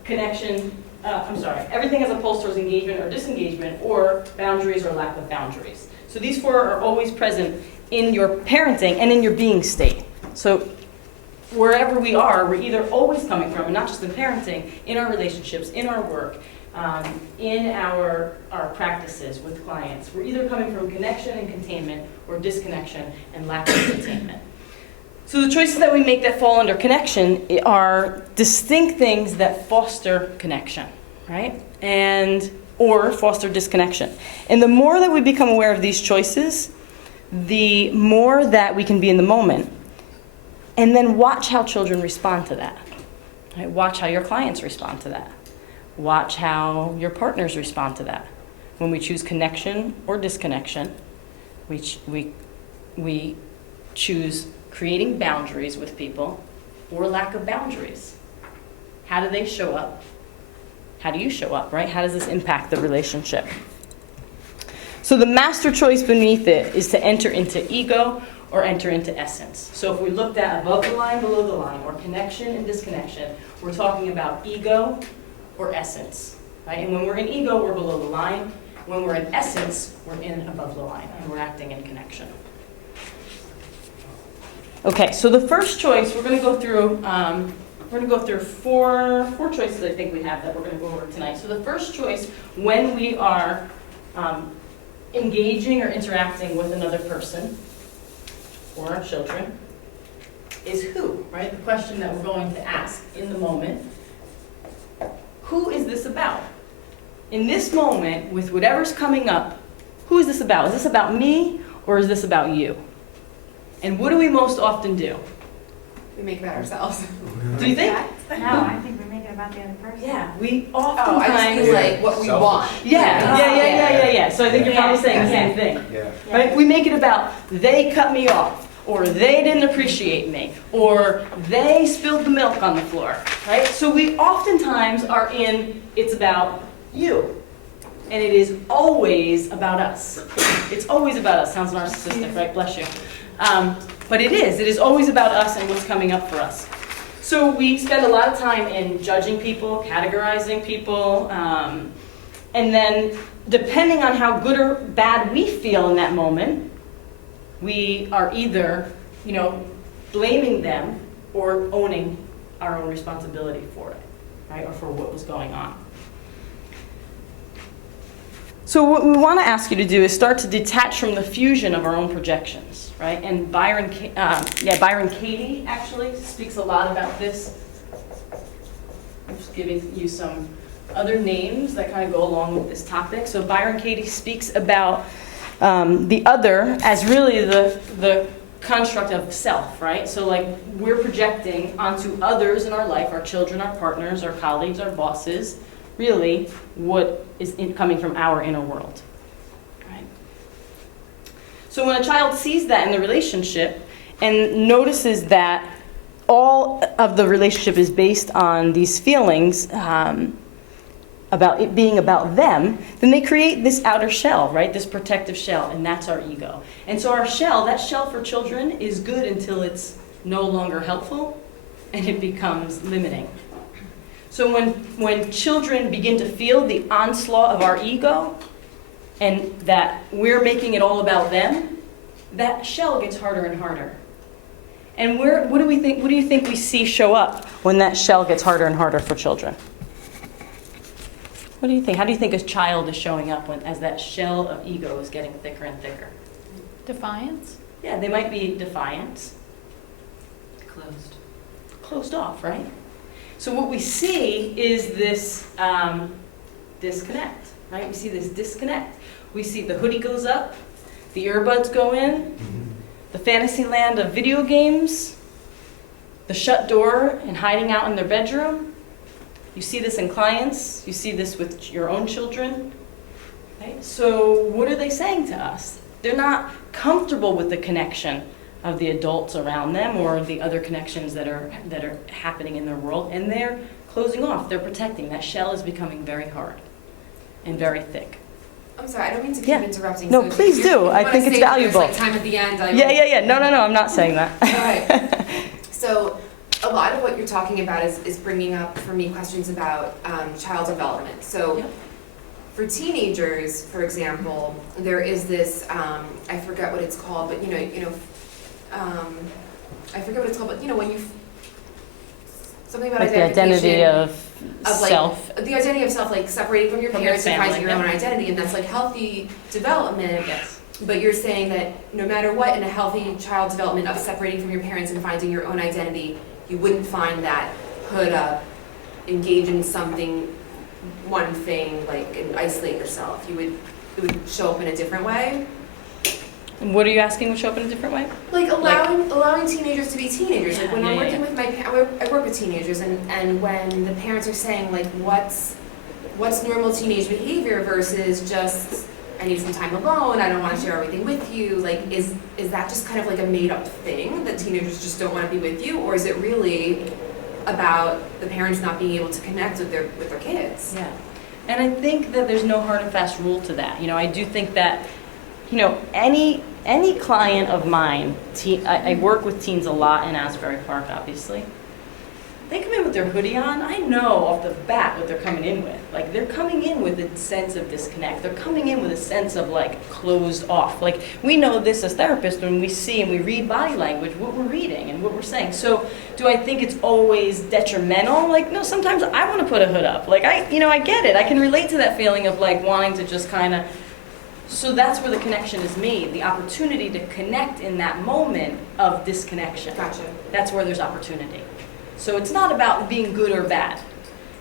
connection. Everything has a pulse towards engagement or disengagement, or boundaries or lack of boundaries. So these 4 are always present in your parenting and in your being state. So wherever we are, we're either always coming from, and not just in parenting, in our relationships, in our work, in our practices with clients, we're either coming from connection and containment or disconnection and lack of containment. So the choices that we make that fall under connection are distinct things that foster connection, right? Or foster disconnection. And the more that we become aware of these choices, the more that we can be in the moment. And then watch how children respond to that. Right? Watch how your clients respond to that. Watch how your partners respond to that. When we choose connection or disconnection, we choose creating boundaries with people or lack of boundaries. How do they show up? How do you show up, right? How does this impact the relationship? So the master choice beneath it is to enter into ego or enter into essence. So if we looked at above the line, below the line, or connection and disconnection, we're talking about ego or essence, right? And when we're in ego, we're below the line. When we're in essence, we're in above the line, and we're acting in connection. Okay, so the first choice, we're going to go through four choices I think we have that we're going to go over tonight. So the first choice, when we are engaging or interacting with another person or our children, is who, right? The question that we're going to ask in the moment. Who is this about? In this moment, with whatever's coming up, who is this about? Is this about me or is this about you? And what do we most often do? We make it about ourselves. Do you think? No, I think we make it about the other person. Yeah, we Oh, I just oftentimes. mean like what we want. Yeah. So I think you're probably saying the same thing. Yeah. Right? We make it about they cut me off, or they didn't appreciate me, or they spilled the milk on the floor, right? So we oftentimes are in, it's about you. And it is always about us. It's always about us. Sounds narcissistic, right? Bless you. But it is always about us and what's coming up for us. So we spend a lot of time in judging people, categorizing people, and then depending on how good or bad we feel in that moment, we are either, blaming them or owning our own responsibility for it, right, or for what was going on. So what we want to ask you to do is start to detach from the fusion of our own projections, right? And Byron Katie actually speaks a lot about this. I'm just giving you some other names that kind of go along with this topic. So Byron Katie speaks about the other as really the construct of self, right? So like we're projecting onto others in our life, our children, our partners, our colleagues, our bosses, really what is coming from our inner world, right? So when a child sees that in the relationship and notices that all of the relationship is based on these feelings about it being about them, then they create this outer shell, right? This protective shell, and that's our ego. And so our shell, that shell for children is good until it's no longer helpful and it becomes limiting. So when children begin to feel the onslaught of our ego and that we're making it all about them, that shell gets harder and harder. And what do you think we see show up when that shell gets harder and harder for children? What do you think? How do you think a child is showing up as that shell of ego is getting thicker and thicker? Defiance? Yeah, they might be defiant. Closed off, right? So what we see is this disconnect, right? We see this disconnect. We see the hoodie goes up, the earbuds go in, the fantasy land of video games, the shut door and hiding out in their bedroom. You see this in clients. You see this with your own children. Right? So what are they saying to us? They're not comfortable with the connection of the adults around them or the other connections that are happening in their world, and they're closing off. They're protecting. That shell is becoming very hard and very thick. I'm sorry, I don't mean to keep Yeah. interrupting. No, so if please you do. I wanna think it's save valuable. There's like time at the end. Yeah. No, I'm not saying that. All right. So a lot of what you're talking about is bringing up for me questions about child development. So Yep. for teenagers, for example, there is this I forget what it's called, but I forget what it's called, but when you something about Like the identity of like, self. the identity of self, like separating from your From your parents and finding family, your own yeah. identity, and that's like healthy development. Yes. But you're saying that no matter what, in a healthy child development of separating from your parents and finding your own identity, you wouldn't find that hood up, engage in something, one thing, like, and isolate yourself. It would show up in a different way. And what are you asking would show up in a different way? Like allowing teenagers to be teenagers. Like when I'm Yeah, working yeah. with I work with teenagers, and when the parents are saying like what's normal teenage behavior versus just I need some time alone, I don't want to share everything with you, like is that just kind of like a made up thing that teenagers just don't want to be with you, or is it really about the parents not being able to connect with their kids? Yeah. And I think that there's no hard and fast rule to that. You know, I do think that, you know, any client of mine, I work with teens a lot in Asbury Park, obviously. They come in with their hoodie on, I know off the bat what they're coming in with. Like, they're coming in with a sense of disconnect. They're coming in with a sense of, like, closed off. Like, we know this as therapists when we see and we read body language, what we're reading and what we're saying. So, do I think it's always detrimental? Like, no, sometimes I want to put a hood up. Like, I get it. I can relate to that feeling of, like, wanting to just kind of... So that's where the connection is made, the opportunity to connect in that moment of disconnection. Gotcha. That's where there's opportunity. So it's not about being good or bad.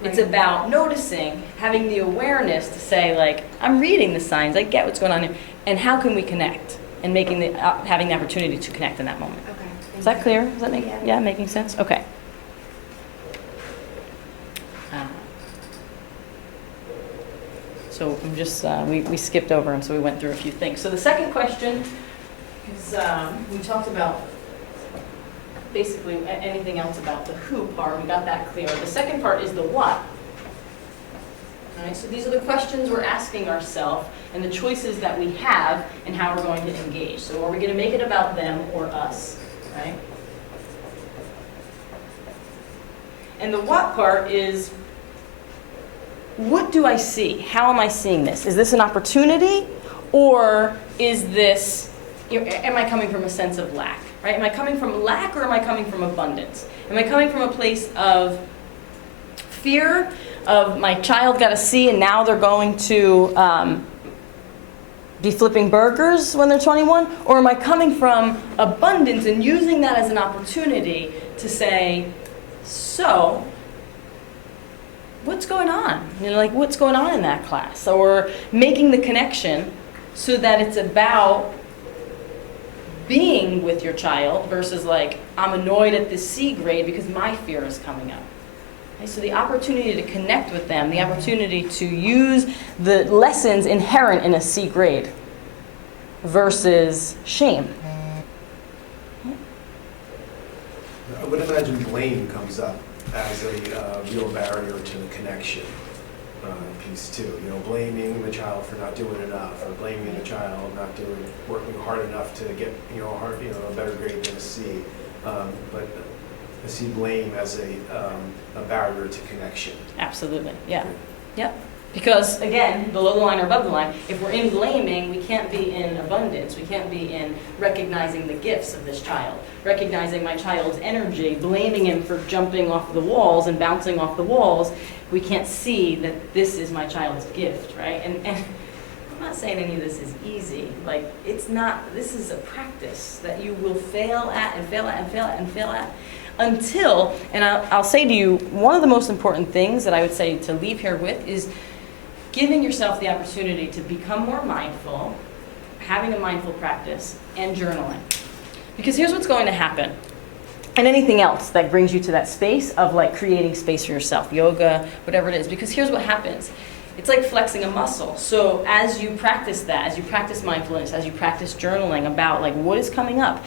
It's Right. about noticing, having the awareness to say, like, I'm reading the signs, I get what's going on here, and how can we connect? And making having the opportunity to connect in that moment. Okay. Is that clear? Does that make Yeah. making sense? Okay. So I'm just we skipped over, and so we went through a few things. So the second question is we talked about basically anything else about the who part. We got that clear. The second part is the what. All right. So these are the questions we're asking ourselves, and the choices that we have, and how we're going to engage. So are we going to make it about them or us? Right. And the what part is, what do I see? How am I seeing this? Is this an opportunity, or is this, am I coming from a sense of lack, right? Am I coming from lack, or am I coming from abundance? Am I coming from a place of fear, of my child got a C and now they're going to be flipping burgers when they're 21? Or am I coming from abundance and using that as an opportunity to say, so, what's going on? You know, like, what's going on in that class? Or making the connection so that it's about being with your child versus, like, I'm annoyed at this C grade because my fear is coming up. Okay, so the opportunity to connect with them, the opportunity to use the lessons inherent in a C grade versus shame. I would imagine blame comes up as a real barrier to the connection piece too. You know, blaming the child for not doing enough, or blaming the child not working hard enough to get a better grade than a C. But I see blame as a barrier to connection. Absolutely, yeah. Yep. Because, again, below the line or above the line, if we're in blaming, we can't be in abundance. We can't be in recognizing the gifts of this child, recognizing my child's energy, blaming him for jumping off the walls and bouncing off the walls. We can't see that this is my child's gift, right? And I'm not saying any of this is easy. Like, it's not, this is a practice that you will fail at and fail at and fail at and fail at. Until, and I'll say to you, one of the most important things that I would say to leave here with is giving yourself the opportunity to become more mindful, having a mindful practice, and journaling. Because here's what's going to happen. And anything else that brings you to that space of, like, creating space for yourself, yoga, whatever it is. Because here's what happens. It's like flexing a muscle. So as you practice that, as you practice mindfulness, as you practice journaling about, like, what is coming up?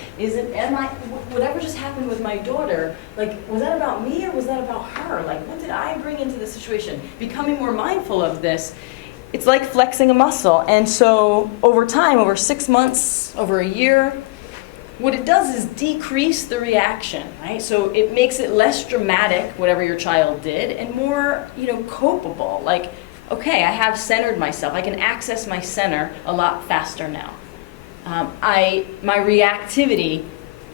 Whatever just happened with my daughter, like, was that about me or was that about her? Like, what did I bring into the situation? Becoming more mindful of this, it's like flexing a muscle. And so over time, over 6 months, over a year, what it does is decrease the reaction, right? So it makes it less dramatic, whatever your child did, and more, copable. Like, okay, I have centered myself. I can access my center a lot faster now. My reactivity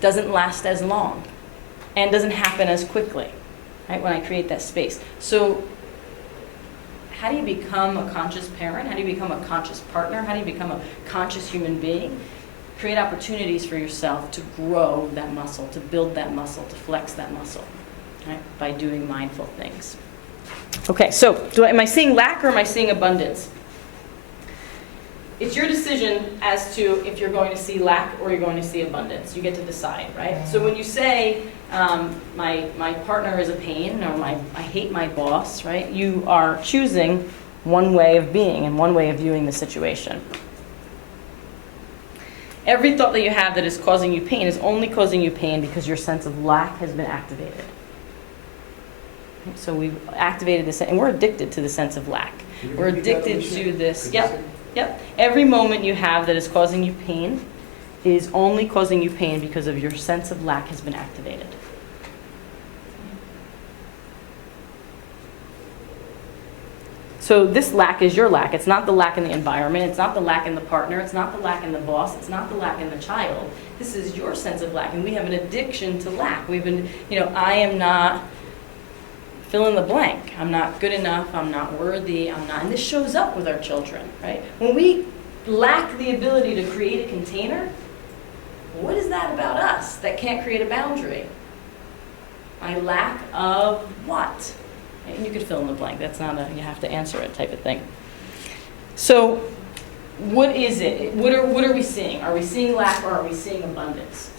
doesn't last as long and doesn't happen as quickly. right? When I create that space. So how do you become a conscious parent? How do you become a conscious partner? How do you become a conscious human being? Create opportunities for yourself to grow that muscle, to build that muscle, to flex that muscle, right? By doing mindful things. Okay, so am I seeing lack or am I seeing abundance? It's your decision as to if you're going to see lack or you're going to see abundance. You get to decide, right? So when you say, my partner is a pain, or I hate my boss, right? You are choosing one way of being and one way of viewing the situation. Every thought that you have that is causing you pain is only causing you pain because your sense of lack has been activated. So we've activated this, and we're addicted to the sense of lack. We're addicted to this. Yep. Every moment you have that is causing you pain is only causing you pain because of your sense of lack has been activated. So this lack is your lack. It's not the lack in the environment. It's not the lack in the partner. It's not the lack in the boss. It's not the lack in the child. This is your sense of lack. And we have an addiction to lack. We've been, I am not fill in the blank. I'm not good enough. I'm not worthy. I'm not. And this shows up with our children, right? When we lack the ability to create a container, what is that about us that can't create a boundary? I lack of what? And you could fill in the blank. That's not a you have to answer it type of thing. So what is it? What are we seeing? Are we seeing lack or are we seeing abundance?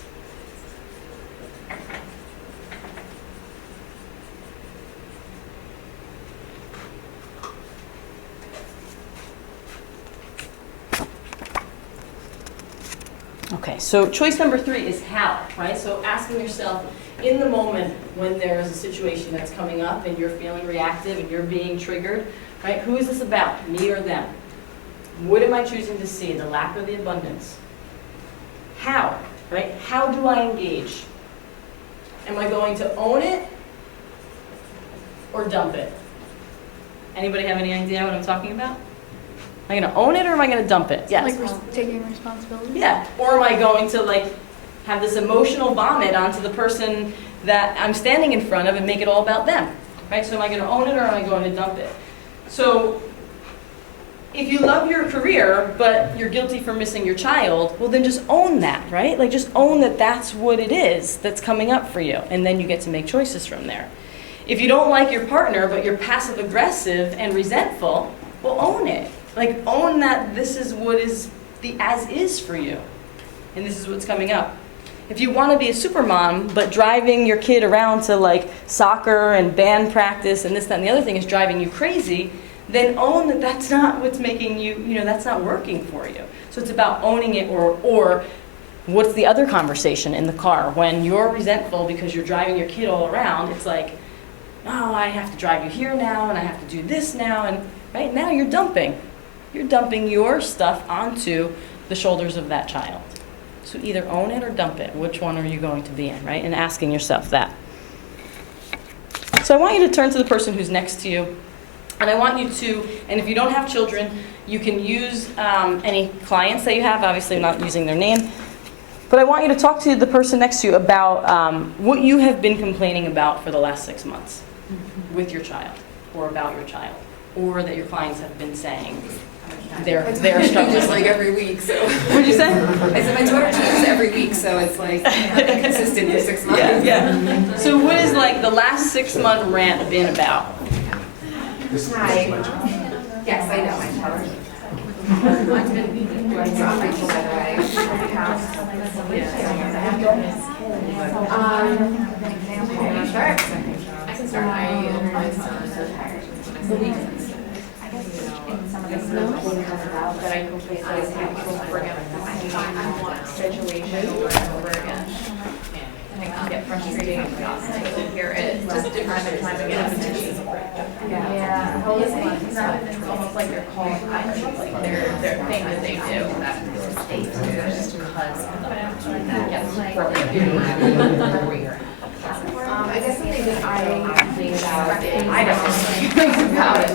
Okay, so choice number 3 is how, right? So asking yourself, in the moment when there is a situation that's coming up and you're feeling reactive and you're being triggered, right? Who is this about, me or them? What am I choosing to see, the lack or the abundance? How, right? How do I engage? Am I going to own it or dump it? Anybody have any idea what I'm talking about? Am I going to own it or am I going to dump it? Yes. Like taking responsibility? Yeah. Or am I going to have this emotional vomit onto the person that I'm standing in front of and make it all about them? Right? So am I going to own it or am I going to dump it? So if you love your career but you're guilty for missing your child, well then just own that, right? Just own that that's what it is that's coming up for you, and then you get to make choices from there. If you don't like your partner but you're passive aggressive and resentful, well own it. Own that this is what is the as is for you. And this is what's coming up. If you want to be a super mom, but driving your kid around to soccer and band practice and this, that, and the other thing is driving you crazy, then own that that's not what's making you, that's not working for you. So it's about owning it, or what's the other conversation in the car? When you're resentful because you're driving your kid all around, it's oh, I have to drive you here now, and I have to do this now, and right now you're dumping. You're dumping your stuff onto the shoulders of that child. So either own it or dump it. Which one are you going to be in, right? And asking yourself that. So I want you to turn to the person who's next to you. And I want you to, and if you don't have children, you can use any clients that you have. Obviously, I'm not using their name. But I want you to talk to the person next to you about what you have been complaining about for the last 6 months with your child, or about your child, or that your clients have been saying. They're struggling. Just every week, so. What'd you say? I said my daughter changes every week, so it's not consistent for 6 months. Yeah. So what is the last 6 month rant been about? Hi. Yes, I know. I'm sorry. Mine's been going on my by the way. Sure. I can start. My son is the week. Some of the stuff about that I completely forget. I want situation over and over again. And it can get frustrating and exhausting to hear it just time and time again. Yeah. It's almost like they're calling their thing that they do that they do just because that gets really I guess something that I think about I don't think about it.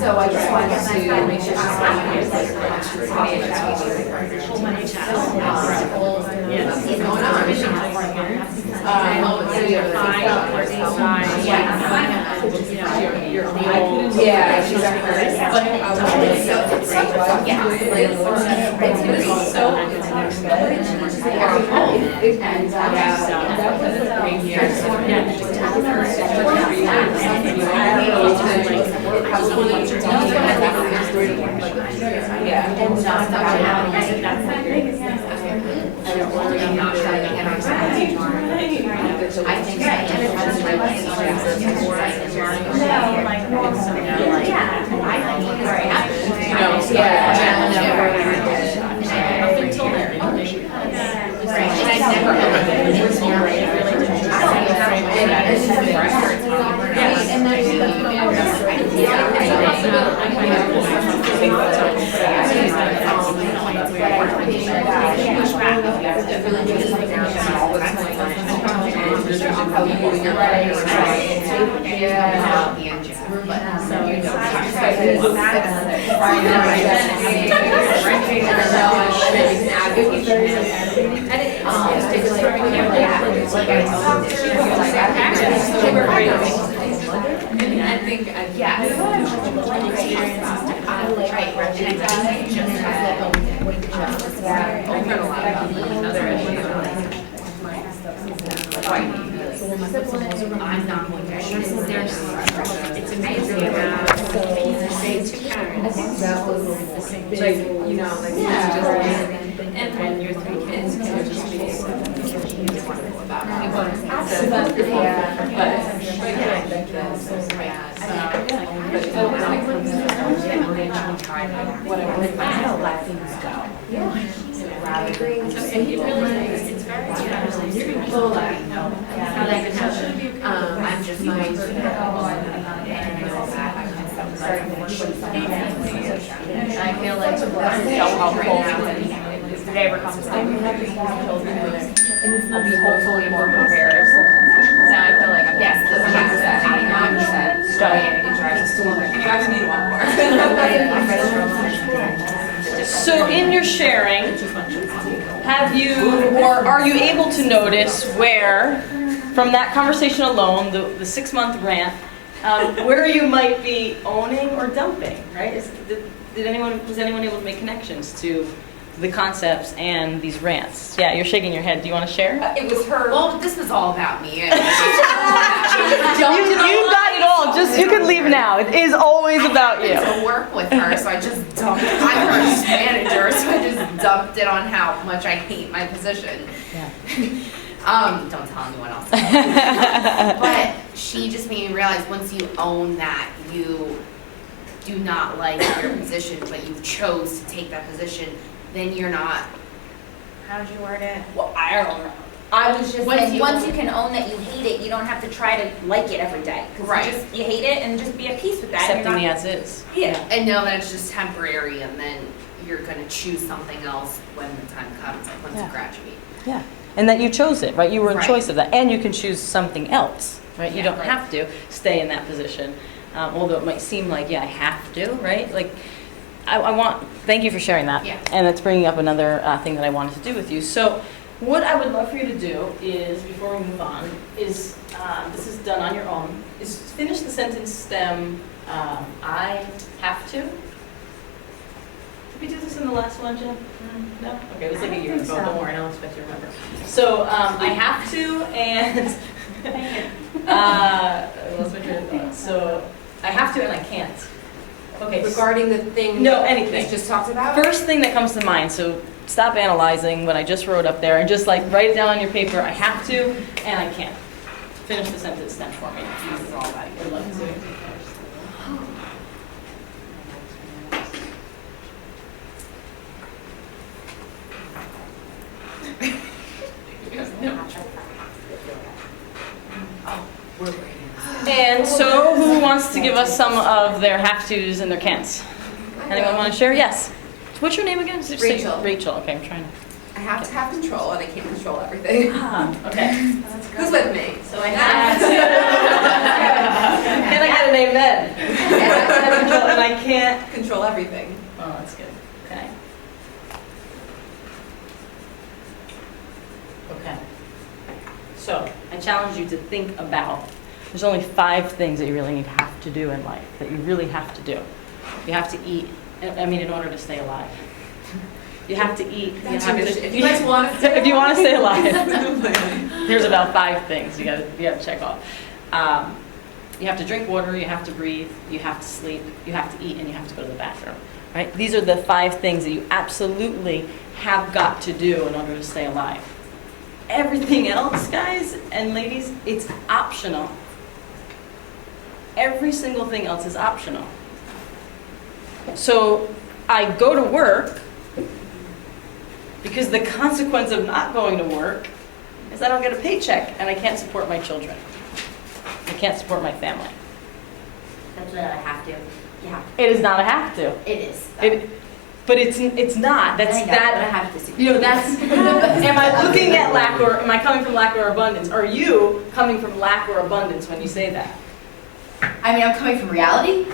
So I just wanted to make sure yeah, she's I think, I'm not going to. It's amazing how two parents. Like, you know, like and when your three kids can just be wonderful about it. But yeah, I think that's so rad. Let things go. Yeah. Rather than it's very challenging. You're going to pull that. I'm just going to I feel like it's so helpful if the day ever comes to I'll be hopefully more prepared. Now I feel like I'm you guys need one more. So in your sharing, have you, or are you able to notice where, from that conversation alone, the 6-month rant, where you might be owning or dumping, right? Was anyone able to make connections to the concepts and these rants? Yeah, you're shaking your head. Do you want to share? It was her. Well, this was all about me. You got it all. Just you can leave now. It is always about you. To work with her, so I just dumped. I'm her manager, so I just dumped it on how much I hate my position. Yeah. Don't tell anyone else. But she just made me realize once you own that you do not like your position, but you chose to take that position, then you're not. How did you word it? Well, I don't know. I was just saying, once you can own that you hate it, you don't have to try to like it every day. Right. You hate it and just be at peace with that. Accepting the as is. Yeah, and know that it's just temporary, and then you're going to choose something else when the time comes, like once you graduate. Yeah. And that you chose it, right? You were in Right. choice of that. And you can choose something else, right? You Yeah, don't right. have to stay in that position. Although it might seem like, yeah, I have to, right? Like, thank you for sharing that. Yeah. And that's bringing up another thing that I wanted to do with you. So what I would love for you to do is, before we move on, is, this is done on your own, is finish the sentence stem, I have to. Did we do this in the last one, Jen? No? Okay, it was like a year ago, don't worry, I don't expect you to remember. So, I have to, and, let's make sure. So, I have to and I can't. Okay. Regarding the thing No, anything. we just talked about? First thing that comes to mind, so stop analyzing what I just wrote up there and just like write it down on your paper, I have to and I can't. Finish the sentence then for me. This is all about you. Good luck to you. And so, who wants to give us some of their have-tos and their can'ts? Anyone want to share? Yes. What's your name again? Just say- Rachel. Rachel. Okay, I'm trying to. I have to have control, and I can't control everything. Okay. Who's with me? So I have. And I got a name then. And I can't. Control everything. Oh, that's good. Okay. Okay. So I challenge you to think about. There's only 5 things that you really have to do in life. That you really have to do. You have to eat. I mean, in order to stay alive. You have to eat. You have to, If you guys want to stay if you want to stay alive. alive. Here's about 5 things you got to check off. You have to drink water, you have to breathe, you have to sleep, you have to eat, and you have to go to the bathroom. Right? These are the 5 things that you absolutely have got to do in order to stay alive. Everything else, guys and ladies, it's optional. Every single thing else is optional. So I go to work because the consequence of not going to work is I don't get a paycheck and I can't support my children. I can't support my family. That's what I have to. Yeah, It is not a have to. it is. But it's not. That's I know, but I that. have to see. You know, that's. Am I looking at lack or am I coming from lack or abundance? Are you coming from lack or abundance when you say that? I mean, I'm coming from reality.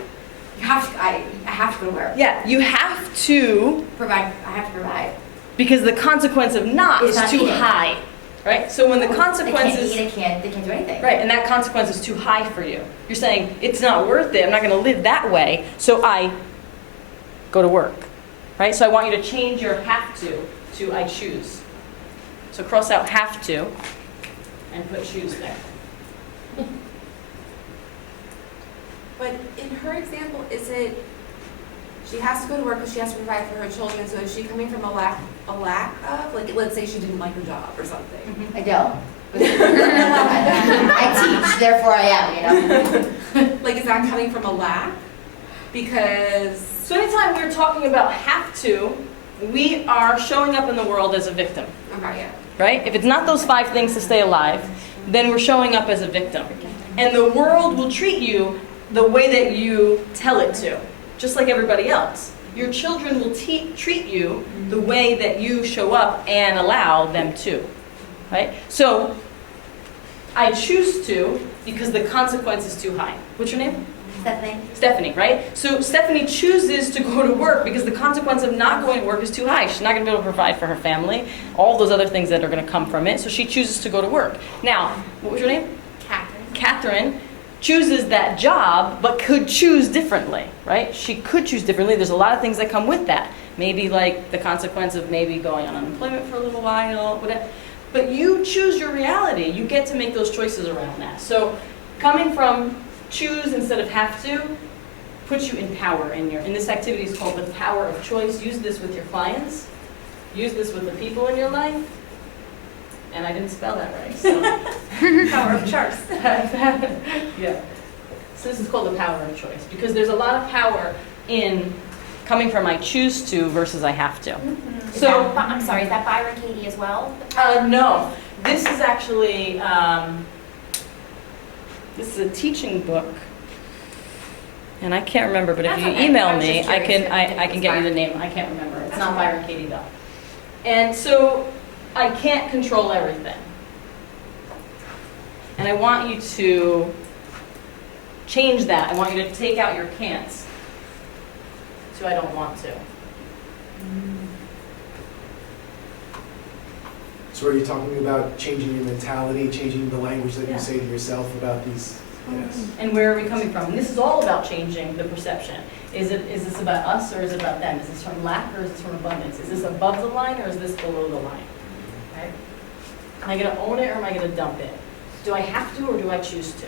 You have to. I have to go to work. Yeah, you have to, Provide. I have to provide. because the consequence of not It's is not too eating. high, right? So when the They can't consequences. eat. They can't do anything. Right, and that consequence is too high for you. You're saying, it's not worth it, I'm not gonna live that way, so I go to work, right? So I want you to change your have to I choose. So cross out have to and put choose there. But in her example, is it, she has to go to work because she has to provide for her children, so is she coming from a lack of, like, let's say she didn't like her job or something? I don't. I teach, therefore I am. Like, is that coming from a lack? Because, So anytime we're talking about have to, we are showing up in the world as a victim, okay, yeah. right? If it's not those 5 things to stay alive, then we're showing up as a victim. And the world will treat you the way that you tell it to, just like everybody else. Your children will treat you the way that you show up and allow them to, right? So I choose to because the consequence is too high. What's your name? Stephanie. Stephanie, right? So Stephanie chooses to go to work because the consequence of not going to work is too high. She's not going to be able to provide for her family, all those other things that are going to come from it. So she chooses to go to work. Now, what was your name? Catherine. Catherine chooses that job, but could choose differently, right? She could choose differently. There's a lot of things that come with that. Maybe like the consequence of maybe going on unemployment for a little while, whatever. But you choose your reality. You get to make those choices around that. So coming from choose instead of have to puts you in power in this activity is called the power of choice. Use this with your clients. Use this with the people in your life. And I didn't spell that right. So. Power of choice. Yeah. So this is called the power of choice because there's a lot of power in coming from I choose to versus I have to. So I'm sorry, is that Byron Katie as well? no, this is actually this is a teaching book, and I can't remember. But if That's you okay. email I was me, just I curious can if I it can was get you the Byron. name. I can't remember. It's That's not okay. Byron Katie though. And so I can't control everything, and I want you to change that. I want you to take out your can'ts. So I don't want to. So are you talking about changing your mentality, changing the language that Yeah. you say to yourself about these? Yes. And where are we coming from? And this is all about changing the perception. Is this about us or is it about them? Is this from lack or is this from abundance? Is this above the line or is this below the line? Right? Am I going to own it or am I going to dump it? Do I have to or do I choose to?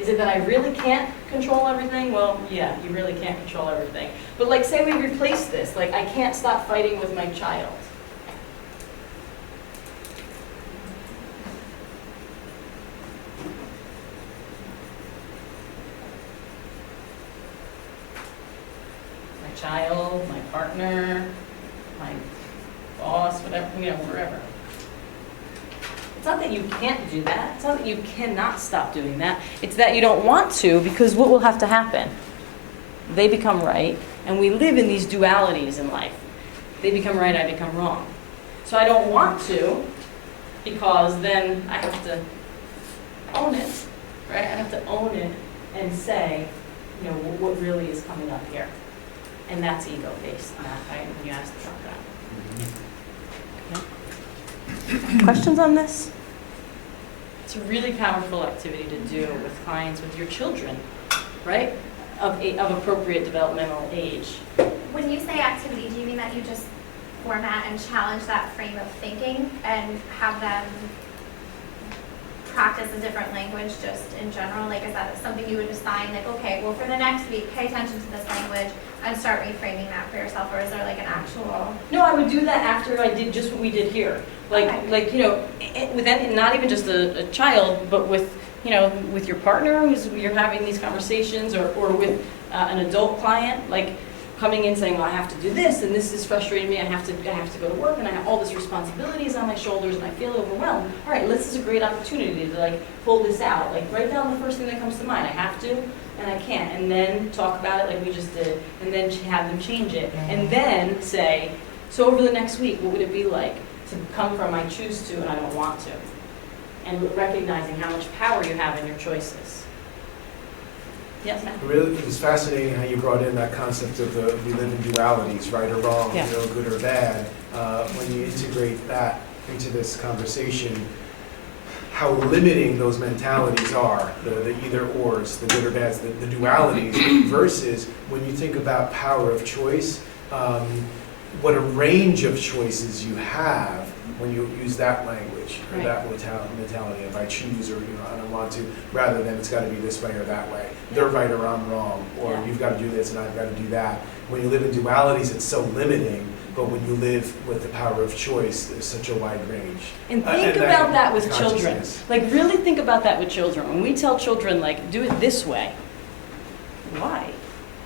Is it that I really can't control everything? Well, yeah, you really can't control everything. But like say we replace this, like I can't stop fighting with my child. My child, my partner, my boss, whatever, wherever. It's not that you can't do that. It's not that you cannot stop doing that. It's that you don't want to, because what will have to happen? They become right, and we live in these dualities in life. They become right, I become wrong. So I don't want to, because then I have to own it, right? I have to own it and say, you know, what really is coming up here. And that's ego-based, Matt, right? When you asked about that. Okay. Questions on this? It's a really powerful activity to do with clients, with your children, right? Of appropriate developmental age. When you say activity, do you mean that you just format and challenge that frame of thinking and have them practice a different language just in general? Like, is that something you would assign, like, okay, well, for the next week, pay attention to this language and start reframing that for yourself, or is there like an actual? No, I would do that after I did just what we did here. Like you know, with any, not even just a child, but with, you know, with your partner who's you're having these conversations, or with an adult client, like coming in saying, well, I have to do this, and this is frustrating me. I have to go to work, and I have all this responsibilities on my shoulders, and I feel overwhelmed. All right, this is a great opportunity to like pull this out. Like write down the first thing that comes to mind. I have to, and I can't, and then talk about it like we just did, and then have them change it, and then say, so over the next week, what would it be like to come from I choose to and I don't want to, and recognizing how much power you have in your choices. Yes, Matt? Really, it was fascinating how you brought in that concept of we live in dualities, right or wrong, Yeah. you know, good or bad. When you integrate that into this conversation, how limiting those mentalities are, the either ors, the good or bads, the dualities, versus when you think about power of choice, what a range of choices you have when you use that language or Right. that mentality of I choose, or you know, I don't want to, rather than it's got to be this way or that way. They're right or I'm wrong, or Yeah. you've got to do this and I've got to do that. When you live in dualities, it's so limiting, but when you live with the power of choice, there's such a wide range. And think about that with children. consciousness. Like really think about that with children. When we tell children like, do it this way, why?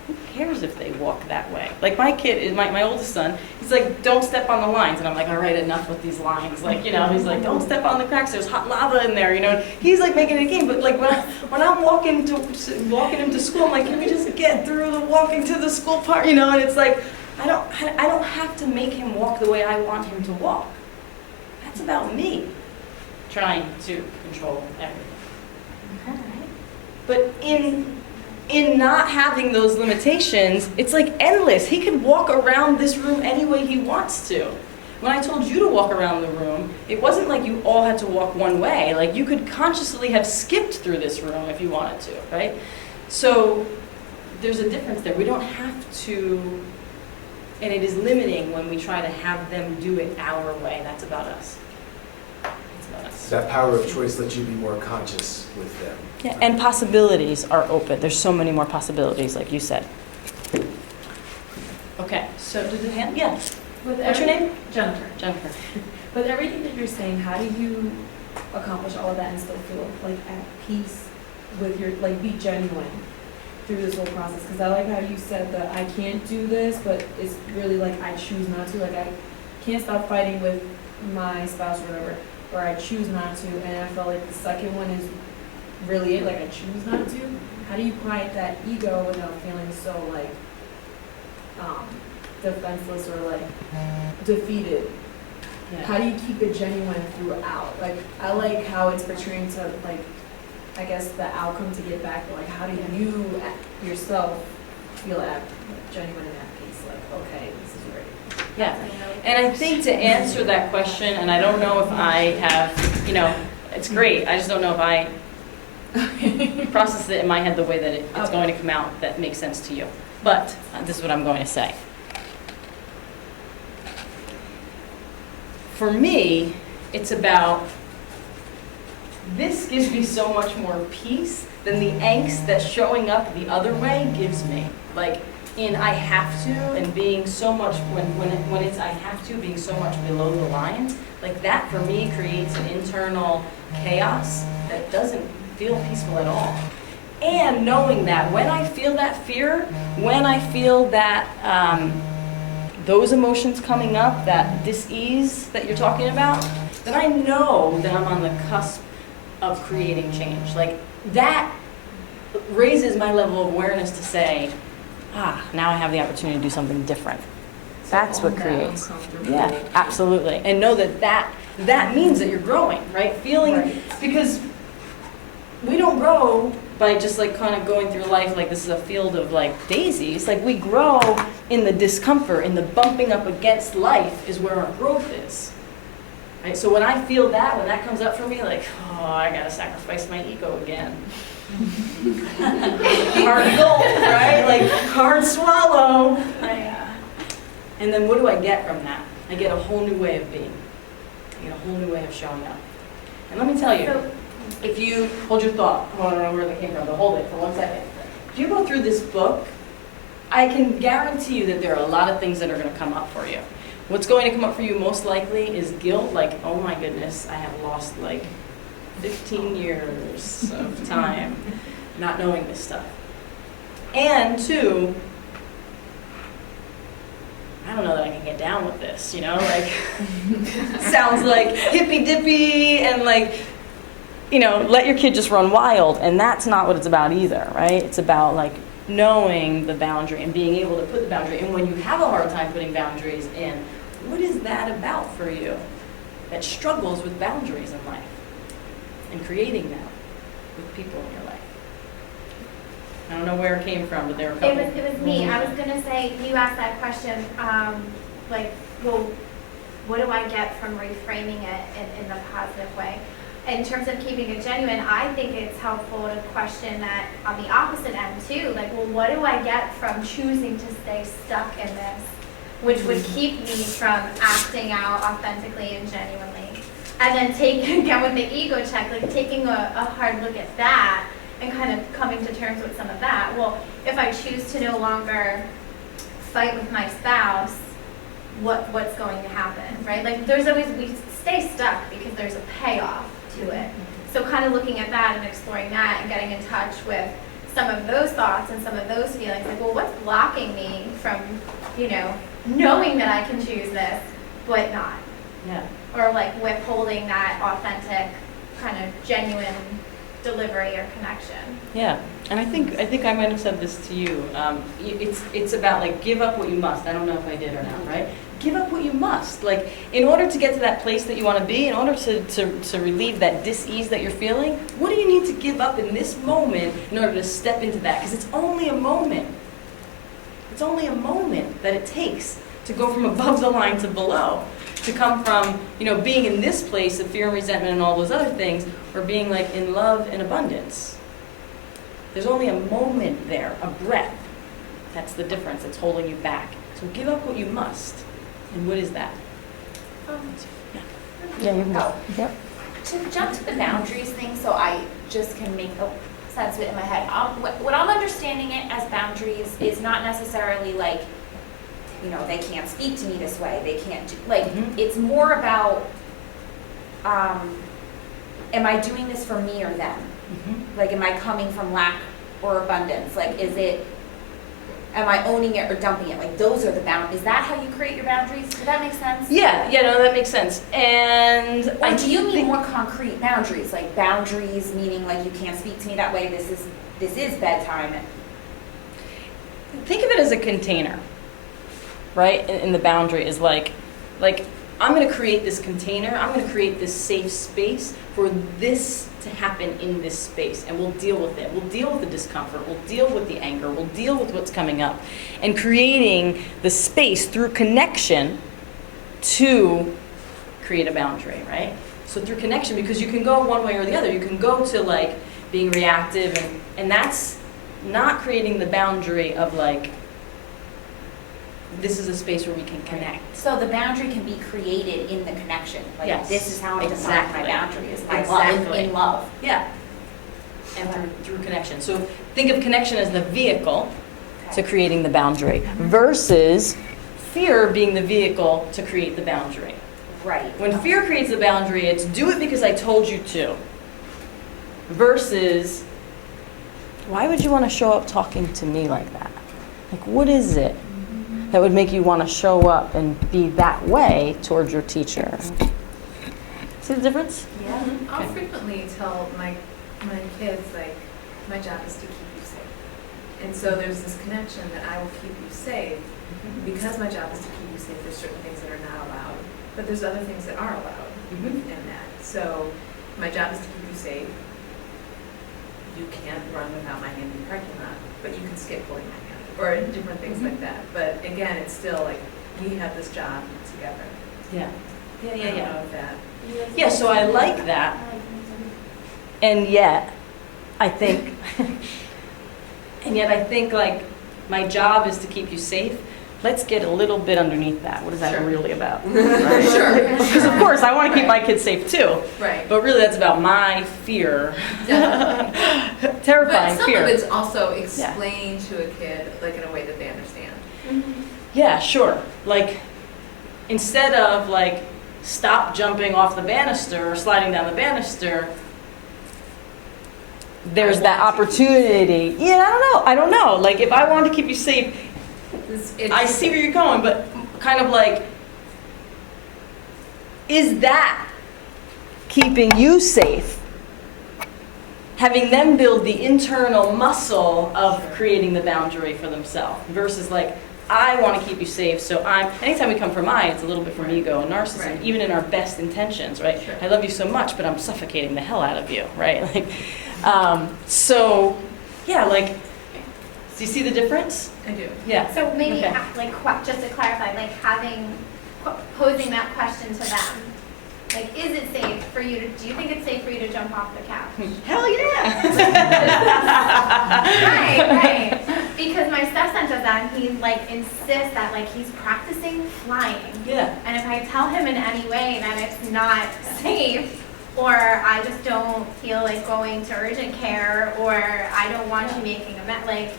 Who cares if they walk that way? Like my kid, my oldest son, he's like, don't step on the lines. And I'm like, all right, enough with these lines. Like, you know, he's like, don't step on the cracks. There's hot lava in there, you know. He's like making it a game. But like when I'm walking him to school, I'm like, can we just get through the walking to the school part, you know? And it's like, I don't have to make him walk the way I want him to walk. That's about me trying to control everything. But in not having those limitations, it's like endless. He could walk around this room any way he wants to. When I told you to walk around the room, it wasn't like you all had to walk one way. Like you could consciously have skipped through this room if you wanted to, right? So there's a difference there. We don't have to, and it is limiting when we try to have them do it our way. That's about us. It's about us. That power of choice lets you be more conscious with them. Yeah, and possibilities are open. There's so many more possibilities, like you said. Okay, so did the hand? Yeah. What's your name? Jennifer. Jennifer. With everything that you're saying, how do you accomplish all of that and still feel like at peace with your, like be genuine through this whole process? Because I like how you said that I can't do this, but it's really like I choose not to. Like I can't stop fighting with my spouse or whatever, or I choose not to. And I felt like the second one is really it, like I choose not to. How do you quiet that ego without feeling so like defenseless or like defeated? Yeah. How do you keep it genuine throughout? Like I like how it's portraying to like, I guess the outcome to get back, but like how do you yourself feel genuine and at peace? Like, okay, this is great. Yeah. And I think to answer that question, and I don't know if I have, you know, it's great. I just don't know if I process it in my head the way that it's going to come out that makes sense to you. But this is what I'm going to say. For me, it's about, this gives me so much more peace than the angst that showing up the other way gives me. Like, in I have to, and being so much, when it's I have to, being so much below the line, like that for me creates an internal chaos that doesn't feel peaceful at all. And knowing that when I feel that fear, when I feel that those emotions coming up, that dis-ease that you're talking about, then I know that I'm on the cusp of creating change. Like, that raises my level of awareness to say, now I have the opportunity to do something different. That's what creates. Yeah, absolutely. And know that means that you're growing, right? Feeling, because we don't grow by just like kind of going through life like this is a field of like daisies. Like, we grow in the discomfort, in the bumping up against life is where our growth is. Right? So when I feel that, when that comes up for me, like, I gotta sacrifice my ego again. Hard gulp, right? Like, hard swallow. And then what do I get from that? I get a whole new way of being. I get a whole new way of showing up. And let me tell you, if you hold your thought, I don't know where that came from, but hold it for 1 second. If you go through this book, I can guarantee you that there are a lot of things that are going to come up for you. What's going to come up for you most likely is guilt, like, oh my goodness, I have lost like 15 years of time not knowing this stuff. And two, I don't know that I can get down with this, like, sounds like hippy-dippy and like, let your kid just run wild, and that's not what it's about either, right? It's about like knowing the boundary and being able to put the boundary, and when you have a hard time putting boundaries in, what is that about for you that struggles with boundaries in life and creating them with people in your life? I don't know where it came from, but there were a couple. It was me. I was gonna say, you asked that question, what do I get from reframing it in the positive way? In terms of keeping it genuine, I think it's helpful to question that on the opposite end too. Like, well, what do I get from choosing to stay stuck in this, which would keep me from acting out authentically and genuinely? And then again with the ego check, like taking a hard look at that and kind of coming to terms with some of that. Well, if I choose to no longer fight with my spouse, what's going to happen, right? Like, we stay stuck because there's a payoff to it. So kind of looking at that and exploring that and getting in touch with some of those thoughts and some of those feelings, like, well, what's blocking me from, knowing that I can choose this, but not? Yeah. Or like withholding that authentic, kind of genuine delivery or connection. Yeah, and I think I might have said this to you. It's about like, give up what you must. I don't know if I did or not, right? Give up what you must. Like, in order to get to that place that you want to be, in order to relieve that dis-ease that you're feeling, what do you need to give up in this moment in order to step into that? Because it's only a moment. It's only a moment that it takes to go from above the line to below. To come from, being in this place of fear and resentment and all those other things, or being like in love and abundance. There's only a moment there, a breath. That's the difference. That's holding you back. So give up what you must. And what is that? Yeah, you can go. Yep. To jump to the boundaries thing, so I just can make sense of it in my head. What I'm understanding it as boundaries is not necessarily like, they can't speak to me this way. They can't do, like, it's more about, am I doing this for me or them? Like, am I coming from lack or abundance? Like, am I owning it or dumping it? Like, those are the boundaries. Is that how you create your boundaries? Does that make sense? Yeah, no, that makes sense. And or do you mean more concrete boundaries? Like, boundaries meaning like, you can't speak to me that way. This is bedtime. Think of it as a container. Right? And the boundary is like I'm going to create this container. I'm going to create this safe space for this to happen in this space, and we'll deal with it. We'll deal with the discomfort. We'll deal with the anger. We'll deal with what's coming up, and creating the space through connection to create a boundary, right? So through connection, because you can go one way or the other. You can go to like being reactive, and that's not creating the boundary of like, this is a space where we can connect. So the boundary can be created in the connection. Like, yes, this is how I define my boundary, is my exactly. in love. Yeah. And through connection. So think of connection as the vehicle to creating the boundary versus fear being the vehicle to create the boundary. Right. When fear creates the boundary, it's do it because I told you to. Versus, why would you want to show up talking to me like that? Like, what is it that would make you want to show up and be that way towards your teacher? See the difference? Yeah. I'll Okay. frequently tell my kids, like, my job is to keep you safe. And so there's this connection that I will keep you safe because my job is to keep you safe. There's certain things that are not allowed, but there's other things that are allowed in that. So my job is to keep you safe. You can't run without my hand in the parking lot, but you can skip holding my hand, or different things like that. But again, it's still like, we have this job together. Yeah. Yeah, I don't know if that. Yeah, so I like that. And yet, I think, like, my job is to keep you safe. Let's get a little bit underneath that. What is that Sure. really about? Sure. Because of course, I want to keep my kids safe too. Right. But really, that's about my fear. Definitely. Terrifying But some fear. of it's also explained to a kid, like, in a way that they understand. Yeah, sure. Like, instead of like, stop jumping off the banister or sliding down the banister, there's that opportunity. Yeah, I don't know. Like, if I want to keep you safe, I see where you're going, but kind of like, is that keeping you safe? Having them build the internal muscle of creating the boundary for themselves versus like, I want to keep you safe, so anytime we come from it's a little bit from ego and narcissism, Right. even in our best intentions, right? Sure. I love you so much, but I'm suffocating the hell out of you, right? Like, so, yeah, like, do you see the difference? I do. Yeah. So maybe, Okay. just to clarify, like posing that question to them. Like, is it safe for you to, do you think it's safe for you to jump off the couch? Hell yeah! Right. Because my stepson does that, and he like insists that like he's practicing flying. Yeah. And if I tell him in any way that it's not safe, or I just don't feel like going to urgent care, or I don't want you making a mess, like.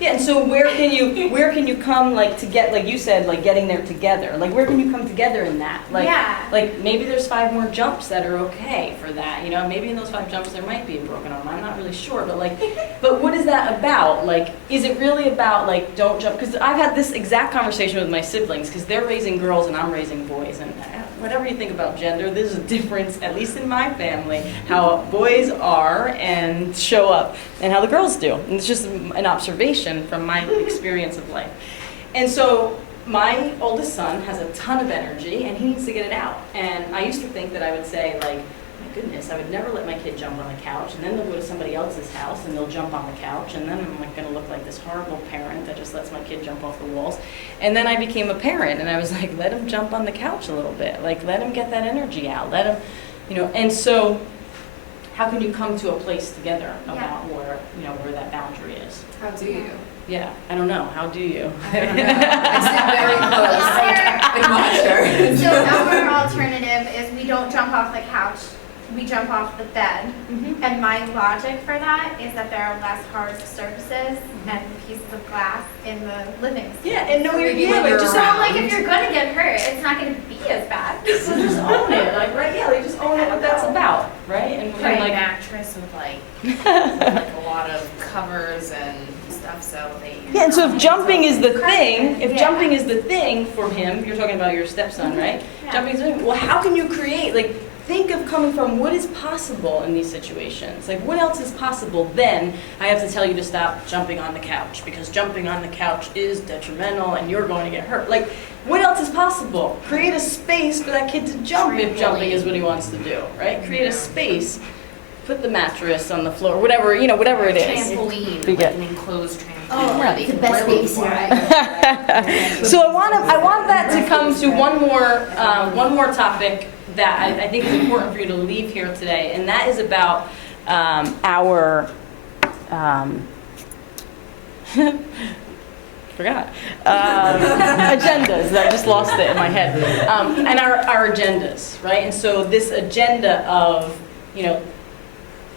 Yeah, and so where can you come like to get, like you said, like getting there together? Like where can you come together in that? Like, Yeah. like maybe there's 5 more jumps that are okay for that. You know, maybe in those 5 jumps there might be a broken arm. I'm not really sure, but like, but what is that about? Like, is it really about like don't jump? Because I've had this exact conversation with my siblings because they're raising girls and I'm raising boys, and whatever you think about gender, there's a difference, at least in my family, how boys are and show up and how the girls do. And it's just an observation from my experience of life. And so my oldest son has a ton of energy and he needs to get it out. And I used to think that I would say like, my goodness, I would never let my kid jump on the couch, and then they'll go to somebody else's house and they'll jump on the couch, and then I'm like going to look like this horrible parent that just lets my kid jump off the walls. And then I became a parent and I was like, let him jump on the couch a little bit, like let him get that energy out, let him, you know. And so how can you come to a place together about where, you know, where that boundary is? How do you? Yeah, I don't know. How do you? I don't know. I sit very close and watch her. So our alternative is we don't jump off the couch, we jump off the bed. Mhm. And my logic for that is that there are less hard surfaces and pieces of glass in the living space. Yeah, and no, Maybe yeah, when like you're just So around. like if you're gonna get hurt, it's not gonna be as bad. so just own it, like right? Yeah, like just own it. What that's about, right? And Put a like, mattress with like a lot of covers and stuff, so they. yeah. And so if jumping is the thing, if Yeah. jumping is the thing for him, you're talking about your stepson, right? Yeah. Jumping is the thing. Well, how can you create like? Think of coming from what is possible in these situations. Like, what else is possible? Then I have to tell you to stop jumping on the couch because jumping on the couch is detrimental and you're going to get hurt. Like, what else is possible? Create a space for that kid to jump if jumping is what he wants to do, right? Create a space. Put the mattress on the floor, whatever, you know, whatever it is. Trampoline, Be like good. an enclosed trampoline. Oh, where they it's the can best really babysitter. So I want that to come to one more topic that I think is important for you to leave here today, and that is about our forgot agendas. I just lost it in my head, and our agendas, right? And so this agenda of, you know,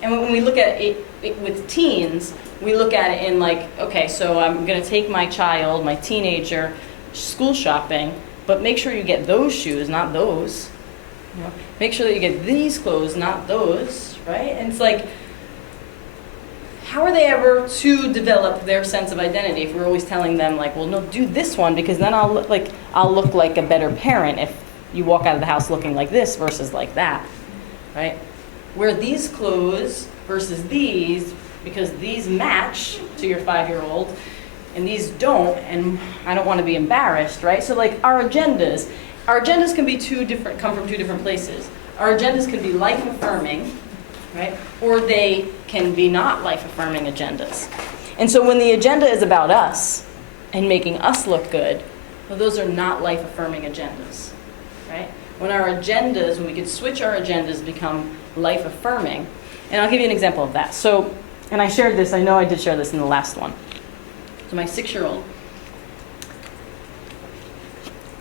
and when we look at it with teens, we look at it in like, okay, so I'm going to take my child, my teenager, school shopping, but make sure you get those shoes, not those. You know, make sure that you get these clothes, not those, right? And it's like, how are they ever to develop their sense of identity if we're always telling them like, well, no, do this one because then I'll look like a better parent if you walk out of the house looking like this versus like that, right? Wear these clothes versus these, because these match to your 5-year-old and these don't, and I don't want to be embarrassed, right? So like our agendas can be come from two different places. Our agendas can be life affirming, right? Or they can be not life affirming agendas. And so when the agenda is about us and making us look good, well, those are not life affirming agendas, right? When we could switch our agendas, become life affirming. And I'll give you an example of that. So, and I shared this, I know I did share this in the last one. So my 6-year-old,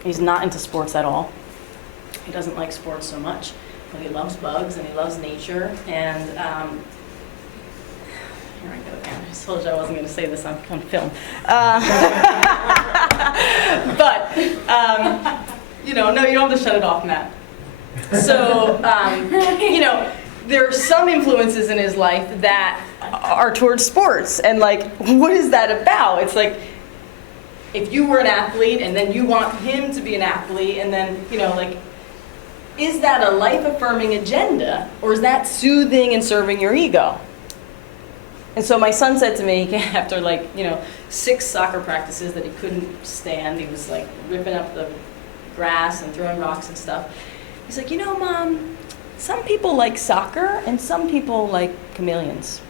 he's not into sports at all. He doesn't like sports so much, but he loves bugs and he loves nature. And here I go again. I just told you I wasn't going to say this on film. But, no, you don't have to shut it off, Matt. So, there are some influences in his life that are towards sports. And like, what is that about? It's like, if you were an athlete and then you want him to be an athlete and then, is that a life-affirming agenda or is that soothing and serving your ego? And so my son said to me after 6 soccer practices that he couldn't stand, he was like ripping up the grass and throwing rocks and stuff. He's like, Mom, some people like soccer and some people like chameleons.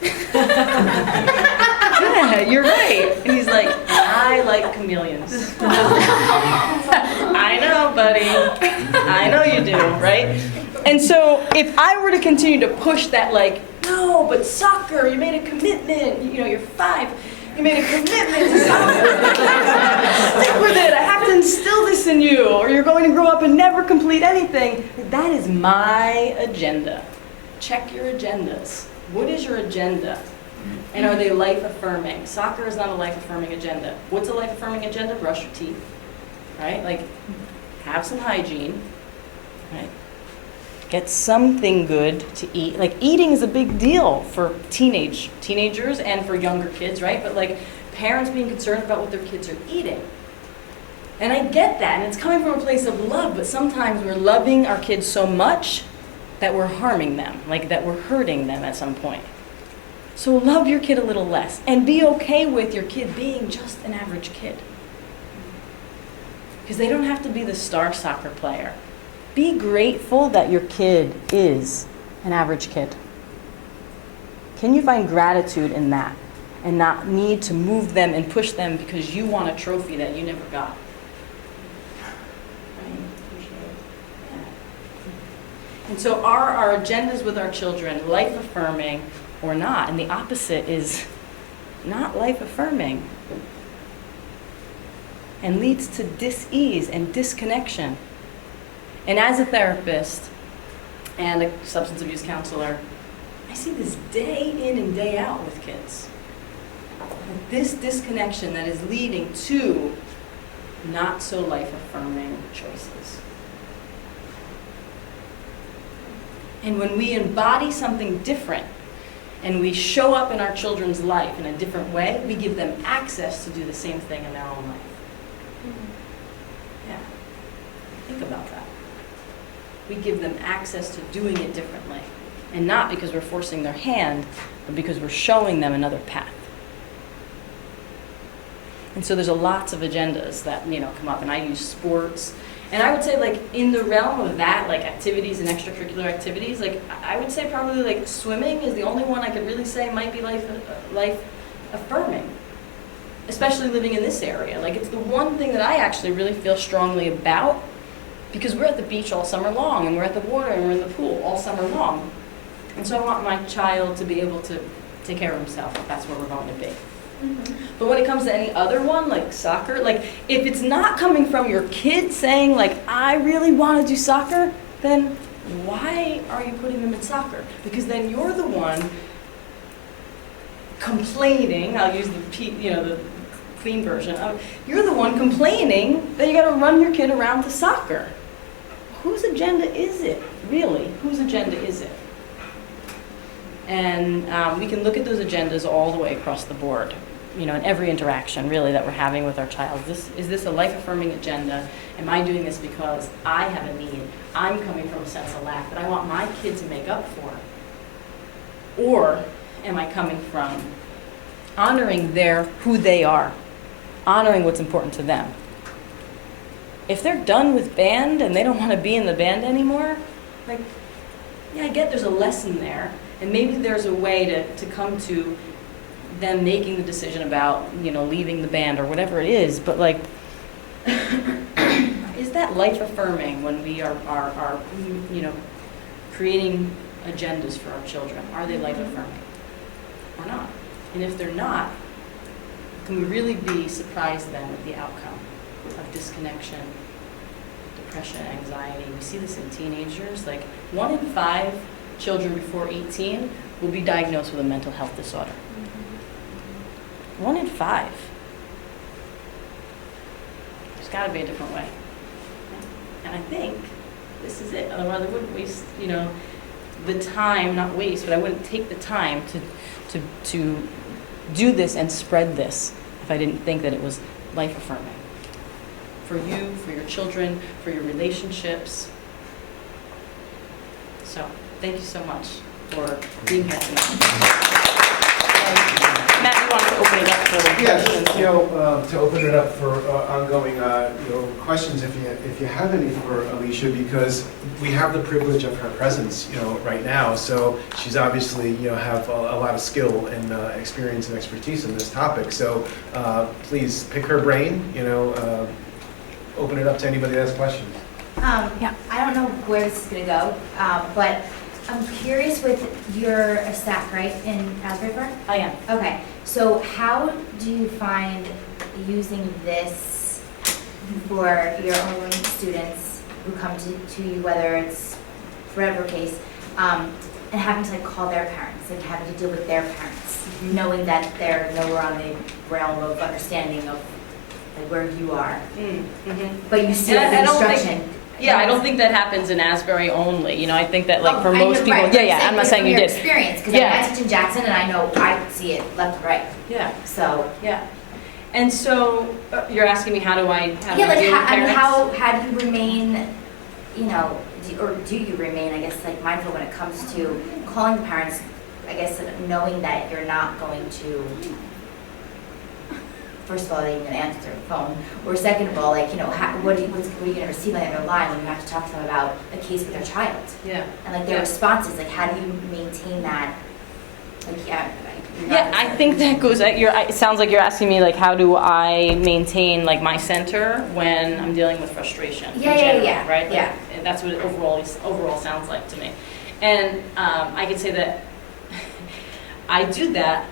Yeah, you're right. And he's like, I like chameleons. I know, buddy. I know you do, right? And so if I were to continue to push that no, but soccer, you made a commitment, you're 5, you made a commitment to soccer. Stick with it, I have to instill this in you, or you're going to grow up and never complete anything. That is my agenda. Check your agendas. What is your agenda? And are they life-affirming? Soccer is not a life-affirming agenda. What's a life-affirming agenda? Brush your teeth, right? Have some hygiene, right? Get something good to eat. Eating is a big deal for teenagers and for younger kids, right? But parents being concerned about what their kids are eating. And I get that, and it's coming from a place of love, but sometimes we're loving our kids so much that we're harming them, that we're hurting them at some point. So love your kid a little less, and be okay with your kid being just an average kid. Because they don't have to be the star soccer player. Be grateful that your kid is an average kid. Can you find gratitude in that and not need to move them and push them because you want a trophy that you never got? And so are our agendas with our children life-affirming or not? And the opposite is not life-affirming and leads to dis-ease and disconnection. And as a therapist and a substance abuse counselor, I see this day in and day out with kids. This disconnection that is leading to not so life-affirming choices. And when we embody something different and we show up in our children's life in a different way, we give them access to do the same thing in their own life. Yeah. Think about that. We give them access to doing it differently. And not because we're forcing their hand, but because we're showing them another path. And so there's lots of agendas that come up, and I use sports. And I would say in the realm of that, activities and extracurricular activities, I would say probably swimming is the only one I could really say might be life affirming. Especially living in this area. It's the one thing that I actually really feel strongly about. Because we're at the beach all summer long, and we're at the water, and we're in the pool all summer long. And so I want my child to be able to take care of himself if that's where we're going to be. Mm-hmm. But when it comes to any other one, like soccer, if it's not coming from your kid saying, I really want to do soccer, then why are you putting them in soccer? Because then you're the one complaining, I'll use the clean version, you're the one complaining that you got to run your kid around to soccer. Whose agenda is it, really? Whose agenda is it? And we can look at those agendas all the way across the board. you know, in every interaction really that we're having with our child. Is this a life-affirming agenda? Am I doing this because I have a need? I'm coming from a sense of lack that I want my kid to make up for. Or am I coming from honoring who they are, honoring what's important to them? If they're done with band and they don't want to be in the band anymore, like, yeah, I get there's a lesson there, and maybe there's a way to come to them making the decision about, you know, leaving the band or whatever it is, but like, is that life affirming when we are you know, creating agendas for our children? Are they life affirming or not? And if they're not, can we really be surprised then with the outcome of disconnection, depression, anxiety? We see this in teenagers. Like 1 in 5 children before 18 will be diagnosed with a mental health disorder. 1 in 5. There's got to be a different way. And I think this is it. Otherwise, I wouldn't waste, you know, the time, not waste, but I wouldn't take the time to do this and spread this if I didn't think that it was life affirming. For you, for your children, for your relationships. So, thank you so much for being here tonight. Matt, you wanted to open it up for questions? Yes, you know, to open it up for ongoing, you know, questions if you have any for Alicia, because we have the privilege of her presence, you know, right now. So she's obviously, you know, have a lot of skill and experience and expertise in this topic. So please pick her brain, you know, open it up to anybody that has questions. Yeah. I don't know where this is going to go, but I'm curious with your SAC, right, in Asbury Park? I am. Okay, so how do you find using this for your own students who come to you, whether it's whatever case, and having to like call their parents and having to deal with their parents, knowing that they're nowhere on the realm of understanding of like where you are, but you still have instruction. Yeah, I don't think that happens in Asbury only. You know, I think that like for I most know, people, right, yeah, I'm not saying you your did. experience, because Yeah. I teach in Jackson and I know I see it left and right. Yeah, So yeah. And so you're asking me how do I yeah, deal like with I mean, parents? how do you remain, you know, do you remain, I guess, like mindful when it comes to calling the parents, I guess, knowing that you're not going to, first of all, they're going to answer their phone, or second of all, like, you know, what are you going to receive on the other line when you have to talk to them about a case with their child? Yeah. And like their Yeah. responses, like how do you maintain that? Like, yeah. Yeah, I think that goes. It sounds like you're asking me like, how do I maintain like my center when I'm dealing with frustration? in general, right? Like, Yeah. and that's what it overall sounds like to me. And I could say that I do that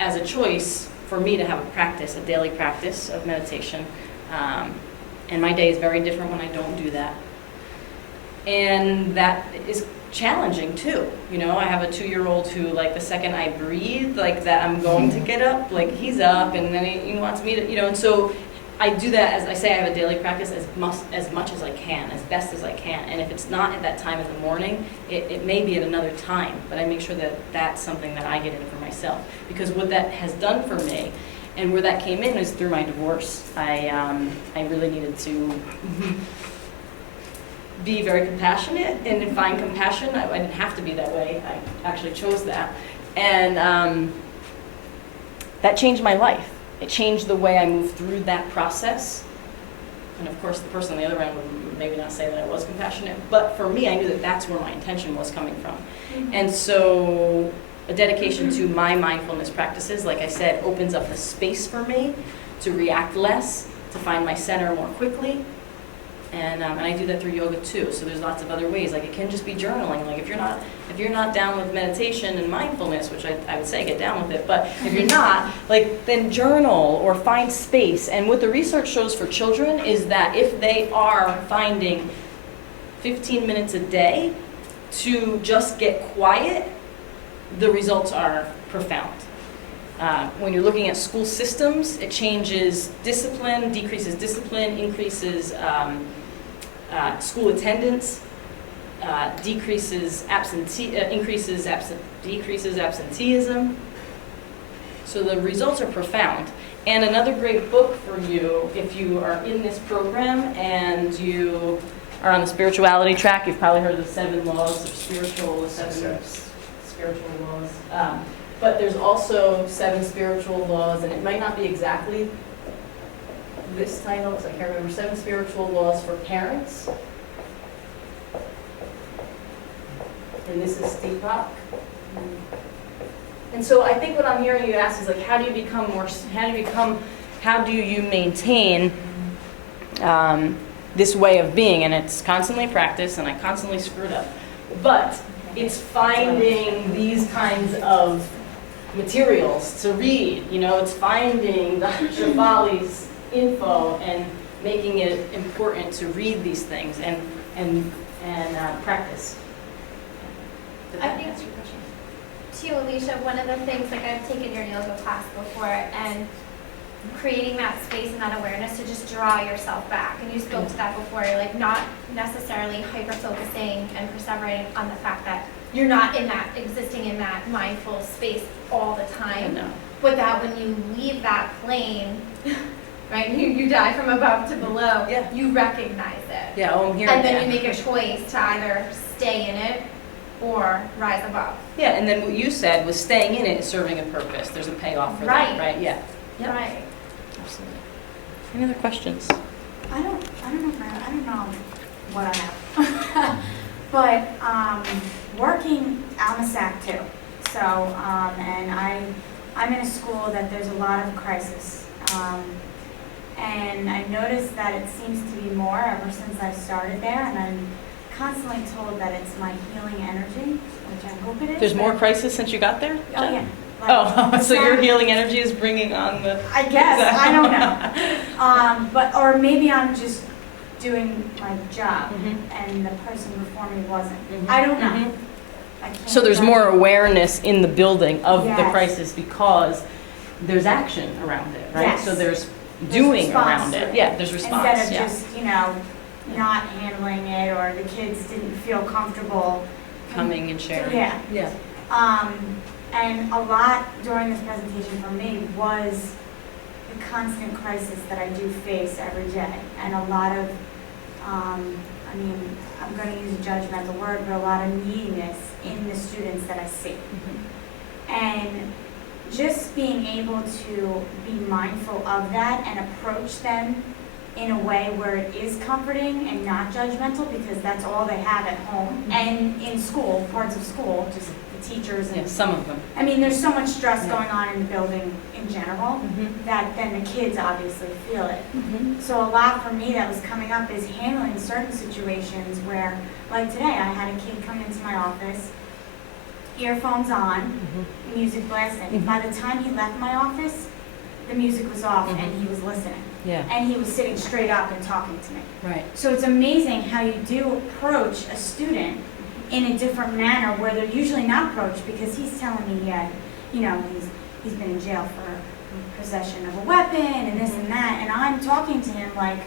as a choice for me to have a practice, a daily practice of meditation. And my day is very different when I don't do that. And that is challenging too. You know, I have a 2-year-old who, like, the second I breathe, like that I'm going to get up, like he's up, and then he wants me to, you know, and so I do that, as I say, I have a daily practice as much as I can, as best as I can. And if it's not at that time in the morning, it may be at another time, but I make sure that that's something that I get in for myself. Because what that has done for me, and where that came in, is through my divorce. I really needed to be very compassionate and find compassion. I didn't have to be that way. I actually chose that. And that changed my life. It changed the way I moved through that process. And of course, the person on the other end would maybe not say that I was compassionate, but for me, I knew that that's where my intention was coming from. And so a dedication to my mindfulness practices, like I said, opens up the space for me to react less, to find my center more quickly. And I do that through yoga too. So there's lots of other ways. Like it can just be journaling. Like if you're not down with meditation and mindfulness, which I would say get down with it, but if you're not, like then journal or find space. And what the research shows for children is that if they are finding 15 minutes a day to just get quiet, the results are profound. When you're looking at school systems, it changes discipline, decreases discipline, increases school attendance, decreases absenteeism. So the results are profound. And another great book for you, if you are in this program and you are on the spirituality track, you've probably heard of the 7 laws of spiritual, 7 spiritual laws. But there's also 7 spiritual laws, and it might not be exactly this title, because I can't remember, 7 spiritual laws for parents. And this is Deepak. And so I think what I'm hearing you ask is like, how do you maintain this way of being? And it's constantly practice, and I constantly screwed up. But it's finding these kinds of materials to read, it's finding Dr. Shefali's info and making it important to read these things and practice. Did that answer your question? To Alicia, one of the things, like I've taken your yoga class before, and creating that space and that awareness to just draw yourself back. And you spoke to that before, like not necessarily hyper-focusing and perseverating on the fact that you're not existing in that mindful space all the time. No. But that when you leave that plane, right, you die from above to below, you recognize it. Yeah, I'm here. And then you make a choice to either stay in it or rise above. Yeah, and then what you said was staying in it is serving a purpose. There's a payoff for that, right? Yeah. Yep. Right. Absolutely. Any other questions? I don't know what I have. But working, I'm a SAC too. So, and I'm in a school that there's a lot of crisis. And I noticed that it seems to be more ever since I started there, and I'm constantly told that it's my healing energy, which I hope it is. There's more crisis since you got there? Oh, yeah. Like, so your healing energy is bringing on the... I guess, I don't know. Or maybe I'm just doing my job, and the person before me wasn't. I don't know. I can't So there's more imagine. awareness in the building of the Yes. crisis because there's action around it, right? Yes. So there's doing response around to it. Yeah, there's response. Instead of just, not handling it, or the kids didn't feel comfortable. Coming and sharing. Yeah. Yeah. And a lot during this presentation for me was the constant crisis that I do face every day, and a lot of, I'm going to use a judgmental word, but a lot of neediness in the students that I see. And just being able to be mindful of that and approach them in a way where it is comforting and not judgmental, because that's all they have at home and in school, parts of school, just the teachers. And, some of them. I mean, there's so much stress going on in the building in general that then the kids obviously feel it. So a lot for me that was coming up is handling certain situations where, like today, I had a kid come into my office, earphones on, music blasting. By the time he left my office, the music was off and he was listening. Yeah. And he was sitting straight up and talking to me. Right. So it's amazing how you do approach a student in a different manner where they're usually not approached, because he's telling me he had, he's been in jail for possession of a weapon and this and that, and I'm talking to him like,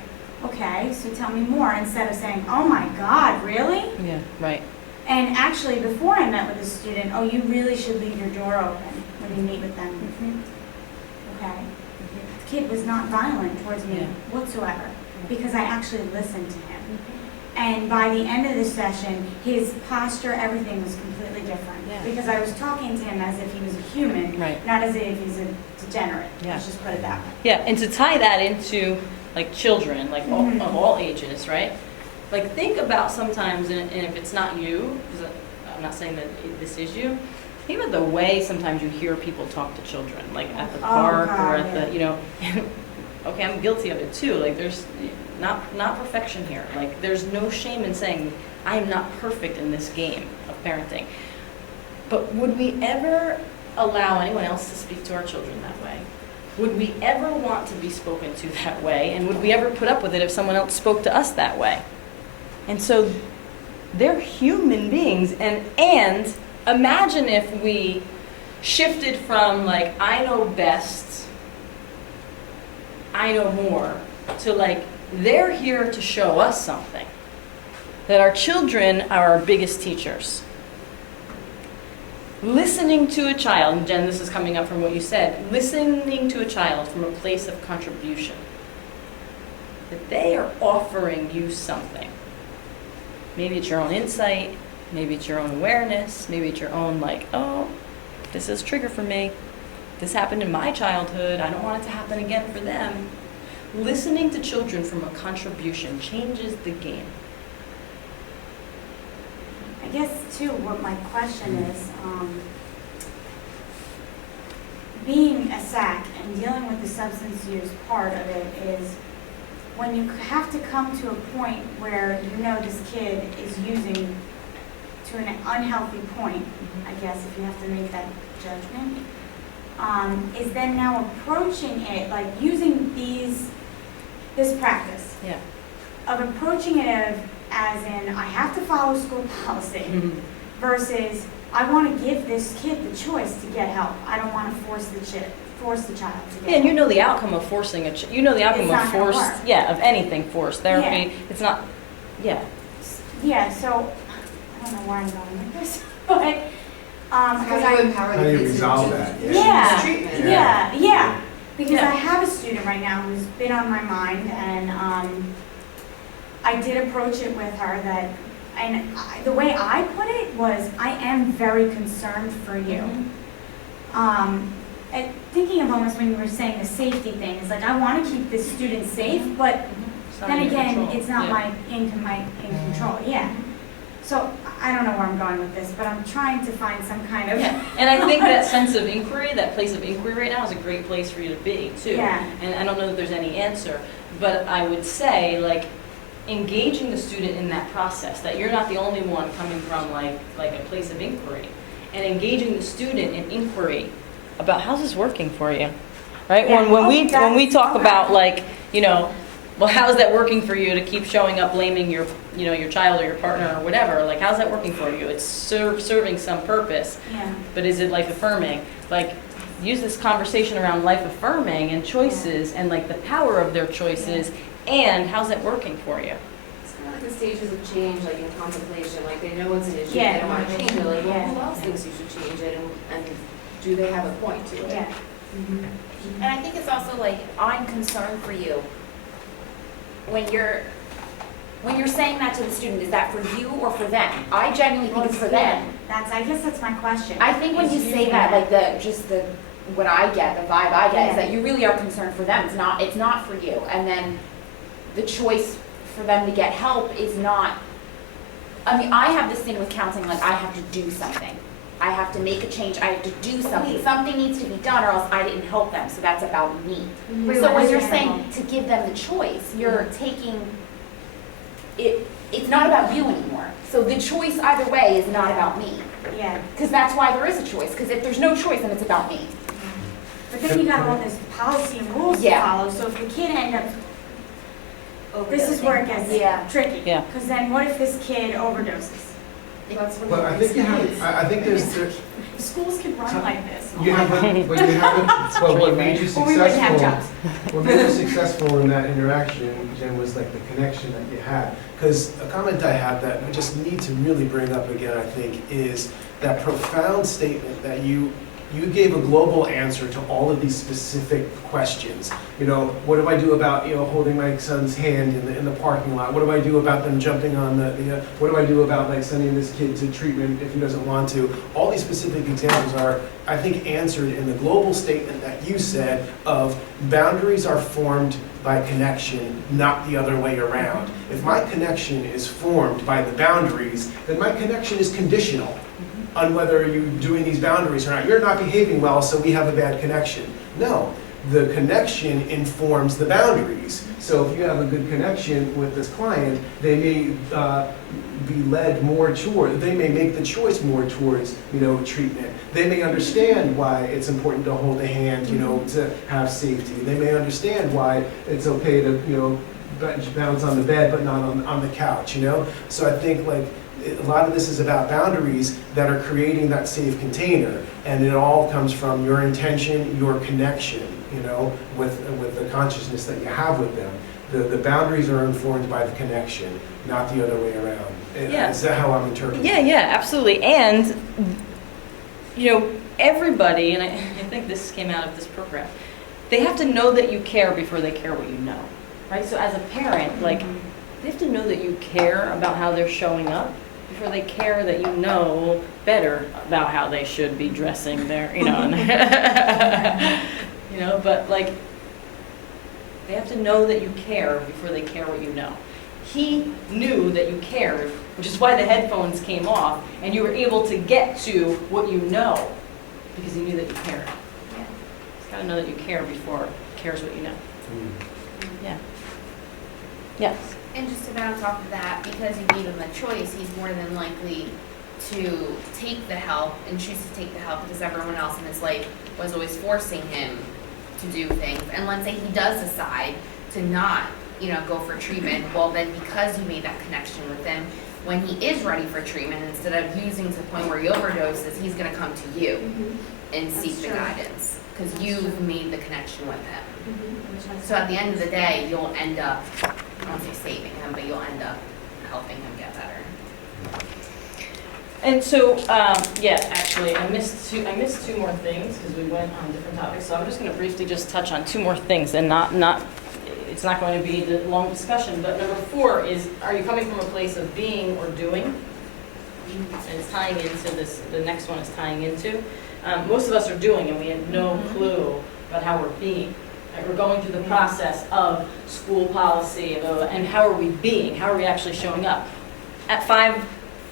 okay, so tell me more, instead of saying, oh my God, really? Yeah, right. And actually, before I met with a student, oh, you really should leave your door open when you meet with them. Okay? The kid was not violent towards me whatsoever, because I actually listened to him. And by the end of the session, his posture, everything was completely different. Because I was talking to him as if he was a human, not as if he's a degenerate. Let's just put it that way. Yeah, and to tie that into like children, like of all ages, right? Like think about sometimes, and if it's not you, because I'm not saying that this is you, think about the way sometimes you hear people talk to children, like at the park or at the, okay, I'm guilty of it too. Like there's not perfection here. Like there's no shame in saying I am not perfect in this game of parenting. But would we ever allow anyone else to speak to our children that way? Would we ever want to be spoken to that way? And would we ever put up with it if someone else spoke to us that way? And so they're human beings. And imagine if we shifted from like, I know best, I know more, to like, they're here to show us something. That our children are our biggest teachers. listening to a child, and Jen, this is coming up from what you said, listening to a child from a place of contribution. That they are offering you something. Maybe it's your own insight, maybe it's your own awareness, maybe it's your own like, oh, this is a trigger for me. This happened in my childhood. I don't want it to happen again for them. Listening to children from a contribution changes the game. I guess too, what my question is, being a SAC and dealing with the substance use part of it is when you have to come to a point where you know this kid is using to an unhealthy point, I guess, if you have to make that judgment, is then now approaching it, like using this practice Yeah. of approaching it as in, I have to follow school policy versus I want to give this kid the choice to get help. I don't want to force the child to get Yeah, and you help. know the outcome of forcing you know the outcome It's of not gonna forced, work. yeah, of anything forced therapy. Yeah. It's not, yeah. Yeah, so, I don't know where I'm going with this, but, How do you empower How do the you kids resolve to that? choose Yeah. treatment? yeah. Because Yeah. I have a student right now who's been on my mind, and I did approach it with her that, and the way I put it was, I am very concerned for you. And thinking of almost when you were saying the safety thing, it's like, I want to keep this student safe, but It's not then in your again, control. it's not Yeah. in control, yeah. So, I don't know where I'm going with this, but I'm trying to find some kind of. Yeah, and I think that sense of inquiry, that place of inquiry right now is a great place for you to be, too. Yeah. And I don't know that there's any answer, but I would say, like, engaging the student in that process, that you're not the only one coming from, like a place of inquiry, and engaging the student in inquiry about how's this working for you, right? Yeah. When we That's- talk okay. about, like, you know, well, how's that working for you to keep showing up blaming your, you know, your child or your partner or whatever? Like, how's that working for you? It's serving some purpose, Yeah. but is it life affirming? Like, use this conversation around life affirming and choices and like the power of their choices and how's that working for you? It's kind of like the stages of change, like in contemplation, like they know it's an issue, Yeah. they don't want to change it, like, well, Yeah. who else thinks you should change it, and do they have a point to it? Yeah. And I think it's also like, I'm concerned for you. When you're saying that to the student, is that for you or for them? I genuinely think it's for them. I guess that's my question. I think when you say that, like what I get, the vibe I get is that you really are concerned for them. It's not for you. And then the choice for them to get help is not, I mean, I have this thing with counseling, like I have to do something. I have to make a change, I have to do something. Something needs to be done or else I didn't help them, so that's about me. So when you're saying to give them the choice, you're taking it, it's not about you anymore. So the choice either way is not about me. Yeah. Because that's why there is a choice. Because if there's no choice, then it's about me. But then you got all this policy and rules to Yeah. follow, so if the kid ends up, this is where it Yeah. gets tricky. Yeah. Because then what if this kid overdoses? But I think you have, I think there's, Schools could run like this. you have, but you haven't, but what made you Or we wouldn't have successful, jobs. what made you successful in that interaction, Jen, was like the connection that you had. Because a comment I have that I just need to really bring up again, I think, is that profound statement that you gave a global answer to all of these specific questions. You know, what do I do about, you know, holding my son's hand in the parking lot? What do I do about them jumping on what do I do about like sending this kid to treatment if he doesn't want to? All these specific examples are, I think, answered in the global statement that you said of boundaries are formed by connection, not the other way around. If my connection is formed by the boundaries, then my connection is conditional on whether you're doing these boundaries or not. You're not behaving well, so we have a bad connection. No, the connection informs the boundaries. So if you have a good connection with this client, they may be led more toward, they may make the choice more towards, you know, treatment. They may understand why it's important to hold a hand, you know, to have safety. They may understand why it's okay to, you know, bounce on the bed but not on the couch, you know? So I think like, a lot of this is about boundaries that are creating that safe container, and it all comes from your intention, your connection, you know, with the consciousness that you have with them. The boundaries are informed by the connection, not the other way around. Yeah. Is that how I'm interpreting it? Yeah, absolutely. And you know, everybody, and I think this came out of this program, they have to know that you care before they care what you know, right? So as a parent, like, they have to know that you care about how they're showing up before they care that you know better about how they should be dressing their, you know, you know, but like, they have to know that you care before they care what you know. He knew that you cared, which is why the headphones came off, and you were able to get to what you know, because he knew that you cared. Yeah. He's got to know that you care before he cares what you know. Yeah. Yes. And just to bounce off of that, because you gave him a choice, he's more than likely to take the help and choose to take the help because everyone else in his life was always forcing him to do things. And let's say he does decide to not, you know, go for treatment, well then because you made that connection with him, when he is ready for treatment, instead of using to the point where he overdoses, he's gonna come to you and seek the guidance because you've made the connection with him. So at the end of the day, you'll end up, I won't say saving him, but you'll end up helping him get better. And so, yeah, actually, I missed two more things because we went on different topics. So I'm just going to briefly just touch on two more things, and it's not going to be the long discussion. But number 4 is, are you coming from a place of being or doing? And it's tying into this. The next one is tying into. Most of us are doing, and we have no clue about how we're being. Like, we're going through the process of school policy, and how are we being? How are we actually showing up?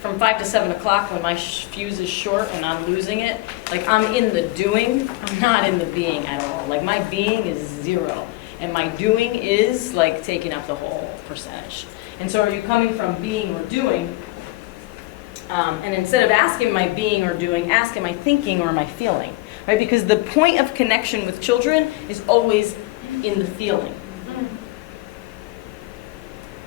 From 5 to 7 o'clock, when my fuse is short and I'm losing it, like, I'm in the doing, I'm not in the being at all. Like, my being is 0, and my doing is like taking up the whole percentage. And so, are you coming from being or doing? And instead of asking, am I being or doing, ask, am I thinking or am I feeling? Right? Because the point of connection with children is always in the feeling.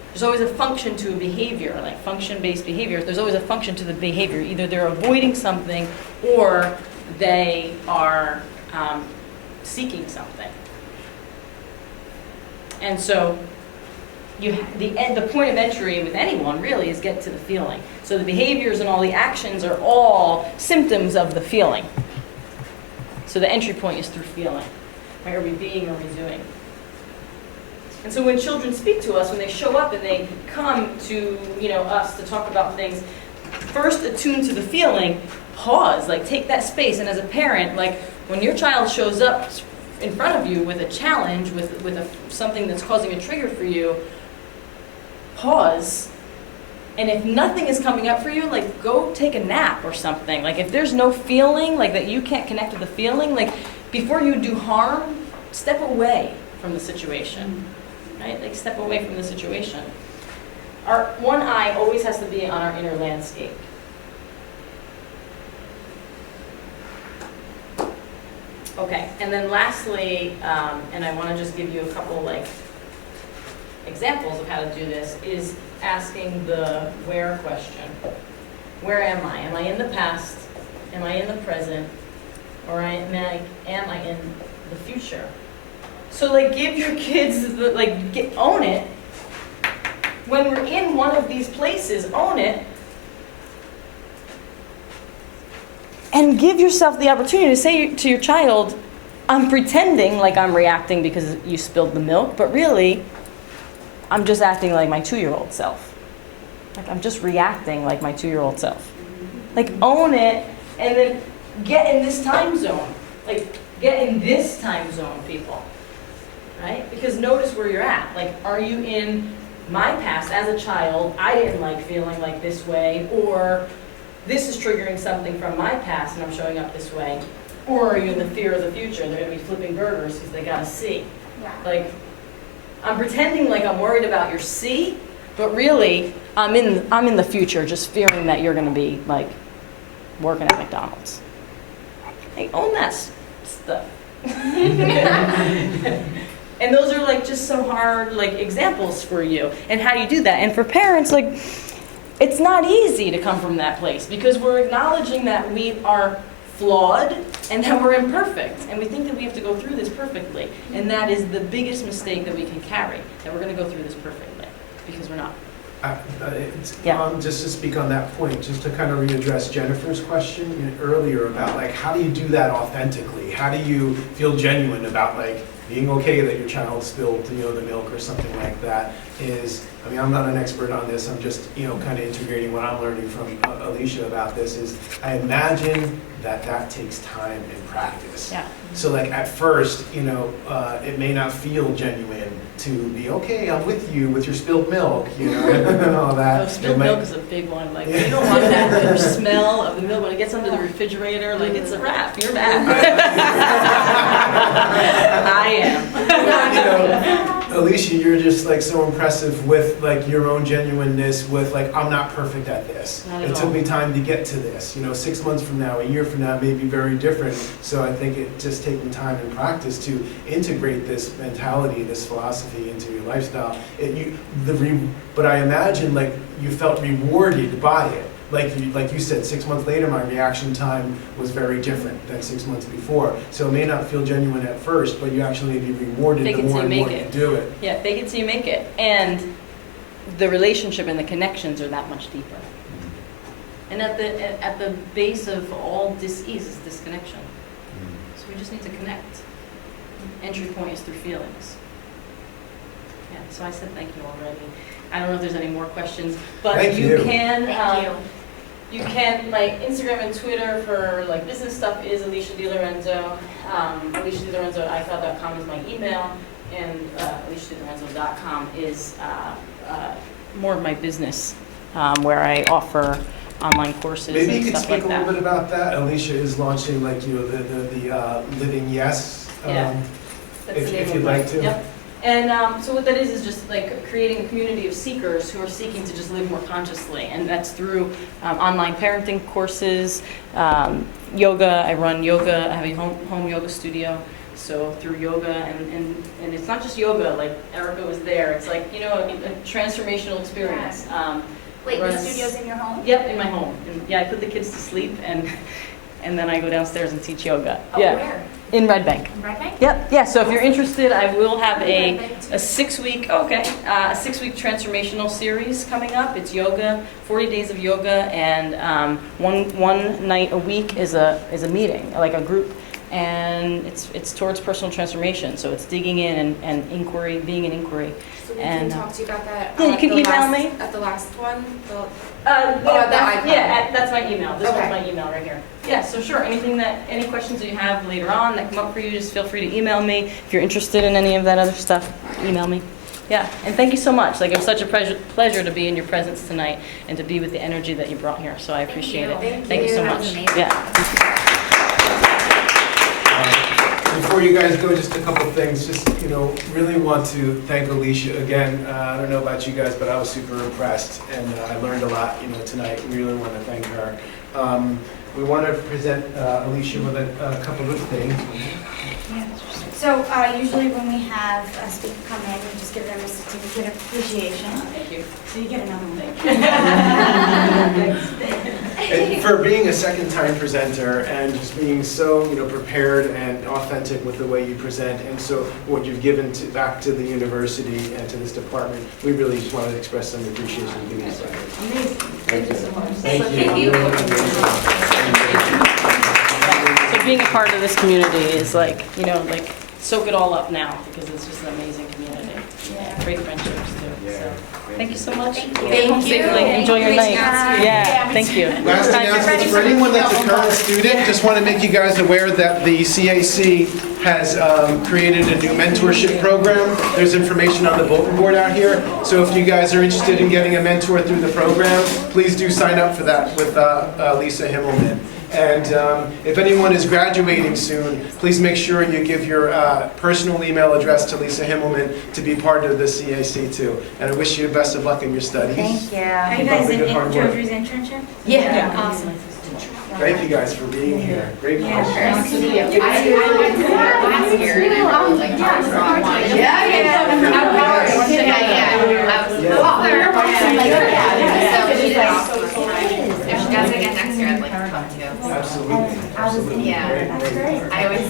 There's always a function to a behavior, like function-based behavior. There's always a function to the behavior. Either they're avoiding something or they are seeking something. And so the point of entry with anyone really is get to the feeling. So the behaviors and all the actions are all symptoms of the feeling. So the entry point is through feeling. Right? Are we being or are we doing? And so when children speak to us, when they show up and they come to, you know, us to talk about things, first attune to the feeling, pause, like take that space. And as a parent, like when your child shows up in front of you with a challenge, with something that's causing a trigger for you, pause. And if nothing is coming up for you, like go take a nap or something. Like if there's no feeling, like that you can't connect with the feeling, like before you do harm, step away from the situation. Right? Like step away from the situation. Our one eye always has to be on our inner landscape. Okay, and then lastly, and I want to just give you a couple like examples of how to do this, is asking the where question. Where am I? Am I in the past? Am I in the present? Or am I in the future? So like give your kids, own it. When we're in one of these places, own it. And give yourself the opportunity to say to your child, I'm pretending like I'm reacting because you spilled the milk, but really, I'm just acting like my 2-year-old self. Like I'm just reacting like my 2-year-old self. Like own it, and then get in this time zone. Like get in this time zone, people. Right? Because notice where you're at. Like, are you in my past as a child? I didn't like feeling like this way, or this is triggering something from my past and I'm showing up this way. Or are you in the fear of the future? They're going to be flipping burgers because they got a C. Yeah. Like, I'm pretending like I'm worried about your C, but really, I'm in the future, just fearing that you're going to be like working at McDonald's. Hey, own that stuff. And those are like just so hard like examples for you. And how do you do that? And for parents, like, it's not easy to come from that place because we're acknowledging that we are flawed and that we're imperfect. And we think that we have to go through this perfectly. And that is the biggest mistake that we can carry, that we're going to go through this perfectly, because we're not. Just to speak on that point, just to kind of readdress Jennifer's question earlier about like, how do you do that authentically? How do you feel genuine about like being okay that your child spilled, the milk or something like that? I'm not an expert on this. I'm just, kind of integrating what I'm learning from Alicia about this. Is I imagine that takes time and practice. Yeah. So like at first, it may not feel genuine to be, okay, I'm with you with your spilled milk, and all that. Oh, spilled milk is a big one. Like, you don't want that smell of the milk when it gets under the refrigerator. Like, it's a wrap. You're mad. I am. Alicia, you're just like so impressive with like your own genuineness with like, I'm not perfect at this. Not at It took all. me time to get to this. 6 months from now, a year from now may be very different. So I think it just taking time and practice to integrate this mentality, this philosophy into your lifestyle. But I imagine like you felt rewarded by it. Like you said, 6 months later, my reaction time was very different than 6 months before. So it may not feel genuine at first, but you actually may be rewarded Fake the it till more you and more make you it. do it. Yeah, fake it till you make it. And the relationship and the connections are that much deeper. And at the base of all dis-ease is disconnection. So we just need to connect. Entry point is through feelings. Yeah, so I said thank you already. I don't know if there's any more questions, but Thank you you. can, Thank you. you can, like, Instagram and Twitter for, like, business stuff is Alicia DiLorenzo. AliciaDiLorenzo@iCloud.com is my email, and AliciaDiLorenzo.com is more of my business, where I offer online courses Maybe you and could stuff speak like a little that. bit about that. Alicia is launching like the Living Yes. Yeah. That's the name If of you'd it. like to. Yep. And so what that is just like creating a community of seekers who are seeking to just live more consciously. And that's through online parenting courses, yoga. I run yoga. I have a home yoga studio. So through yoga, and it's not just yoga, like Erica was there. It's like, a transformational experience. Wait, the runs- studio's in your home? Yep, in my home. And yeah, I put the kids to sleep, and then I go downstairs and teach yoga. Oh, Yeah. where? In Red Bank. In Red Bank? Yep, yeah, so if you're interested, I will have a 6-week, a 6-week transformational series coming up. It's yoga, 40 days of yoga, and one night a week is a meeting, like a group, and it's towards personal transformation. So it's digging in and inquiry, being an inquiry. So we And, can talk to you about that. yeah, you can the email last- me. At the last one? That's my email. This Okay. one's my email right here. Yeah, so sure, any questions that you have later on that come up for you, just feel free to email me. If you're interested in any of that other stuff, email me. Yeah, and thank you so much. Like, it was such a pleasure to be in your presence tonight and to be with the energy that you brought here, so I appreciate it. Thank you so That much. was amazing. Yeah. Before you guys go, just a couple things. Just, really want to thank Alicia again. I don't know about you guys, but I was super impressed, and I learned a lot, tonight. We really want to thank her. We want to present Alicia with a couple of things. So usually when we have a speaker come in, we just give them a certificate of appreciation. Thank you. So you get another one. And for being a second-time presenter and just being so, prepared and authentic with the way you present, and so what you've given back to the university and to this department, we really just want to express some appreciation and give you a second. Amazing. Thank you so much. Thank you. So being a part of this community is like, soak it all up now, because it's just an amazing community. Yeah. Great friendships too. So thank you so much. Thank you. Stay home Thank you. safely. Enjoy your night. Reaching out to you. Yeah, thank you. Last announcement, for anyone that's a current student, just want to make you guys aware that the CAC has created a new mentorship program. There's information on the bulletin board out here. So if you guys are interested in getting a mentor through the program, please do sign up for that with Lisa Himmelman. And if anyone is graduating soon, please make sure you give your personal email address to Lisa Himmelman to be part of the CAC too. And I wish you best of luck in your studies. Thank you. Are you Keep up guys the in good hard work. Jodra's internship? Yeah. Awesome. Thank you guys for being here. Great pleasure. Nice to meet you. I went to that last year and I was like, Absolutely. Absolutely. Yeah. That's great. I always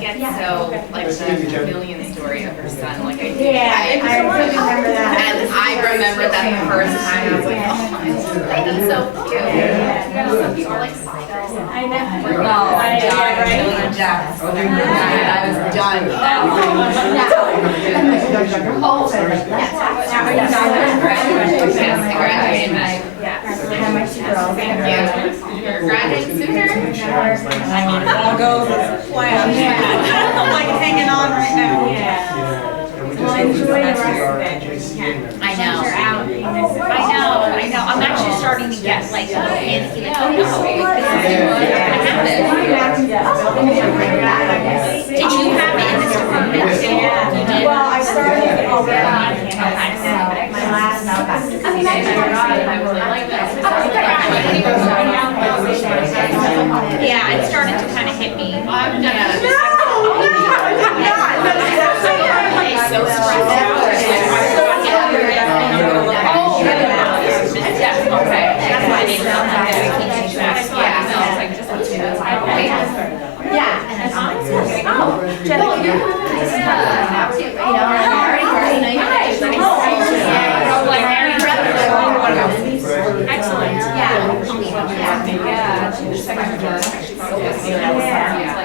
get so, like, Thank you, the Jen. million story of her son, like I do. Yeah, I remember that. And I remember that the first time, I was like, oh my God, he's so cute. Yeah, some people like spiders. I know. No, I'm done, really just. I was done. Yes, I graduated May. How much girls? Thank you. You're graduating sooner. All goes as planned. I'm like hanging on right now. Well, enjoy the rest of it. I know. You're out. I know. I'm actually starting to get like a little panicky, like, oh no, this is gonna happen. Did you have it in this department? You did? Well, I started already. My last, no, back. I mean, I really like that. Yeah, it started to kind of hit me. I'm done. So stressed out. Okay, that's why I didn't know that. Yeah, and then I'm like, oh, Jenny, you know, I'm already working. Excellent.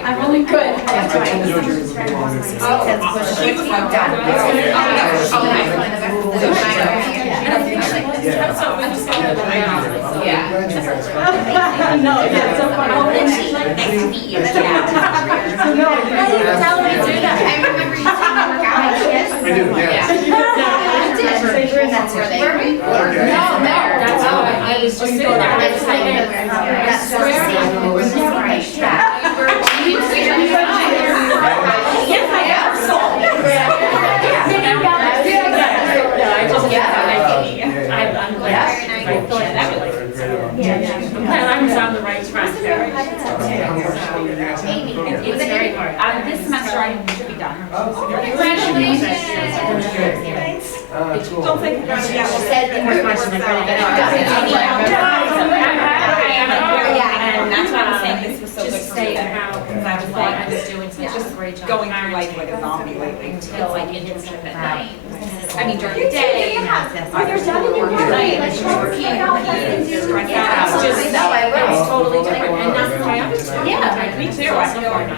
I'm really good. No, yeah, so fun. Oh, then she like nice to meet you. I didn't tell her to do that. I remember you saying I do, yeah. Were we? No, that's all. I was just sitting there. That's like, that's so sad. Yes, I am. I'm glad. I thought that was. I'm on the right track. It's very hard. This semester I should be done. Congratulations. Cool. Don't think about it. She said the more questions I And that's why I'm saying this was so good for me. Because I was like, I was doing such a great job. Going through life like a zombie lately. Until like internship at night. I mean, during the day. Are there done in your Night, house? stressed Yeah, out. it's just, no, I will. It's totally different. And that's what I understand. Yeah. Me too. I feel like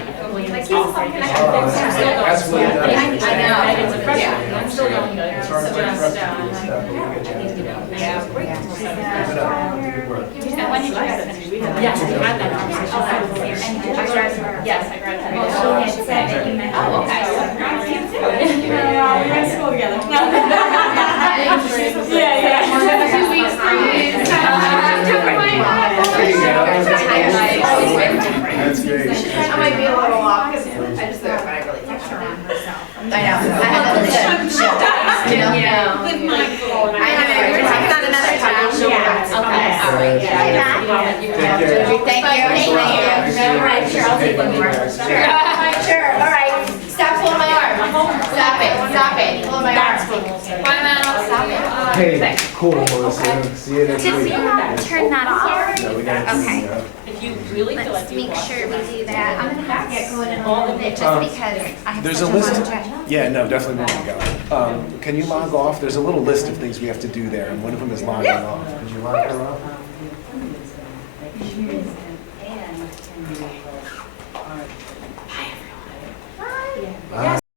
Like, he's something I can fix. I'm still going. That's what it does. I know. It's a freshman. Yeah, I'm still going. It's hard to Just, trust stuff, but we'll get you. yeah. Keep it up. Good work. And when did you guys finish? Yes, we had that conversation. And did you graduate? Yes, I graduated. Well, she had said that you met. Oh, okay. You too. We're in school together. Yeah. 2 weeks, 3 weeks. That's great. I might be a little off because I just thought I really touched her on herself. I know. I had to listen. Yeah. With my phone. I know, we're taking on another time. Yeah. Okay, all right. Thank you. All right, sure, I'll take one more. Sure, all right. Stop pulling my arm. Stop it, pulling my arm. Bye, Mal. Stop it. Hey, cool, Melissa. See you next Did week. we turn that off? No, we gotta Okay. see, If you really feel like Let's you make want sure to. we do that. I'm gonna have to get going in a little bit just because I have There's such a a list. long drive. Yeah, no, definitely want to go. Can you log off? There's a little list of things we have to do there, and one of them is logging off. Could you lock her up? Bye.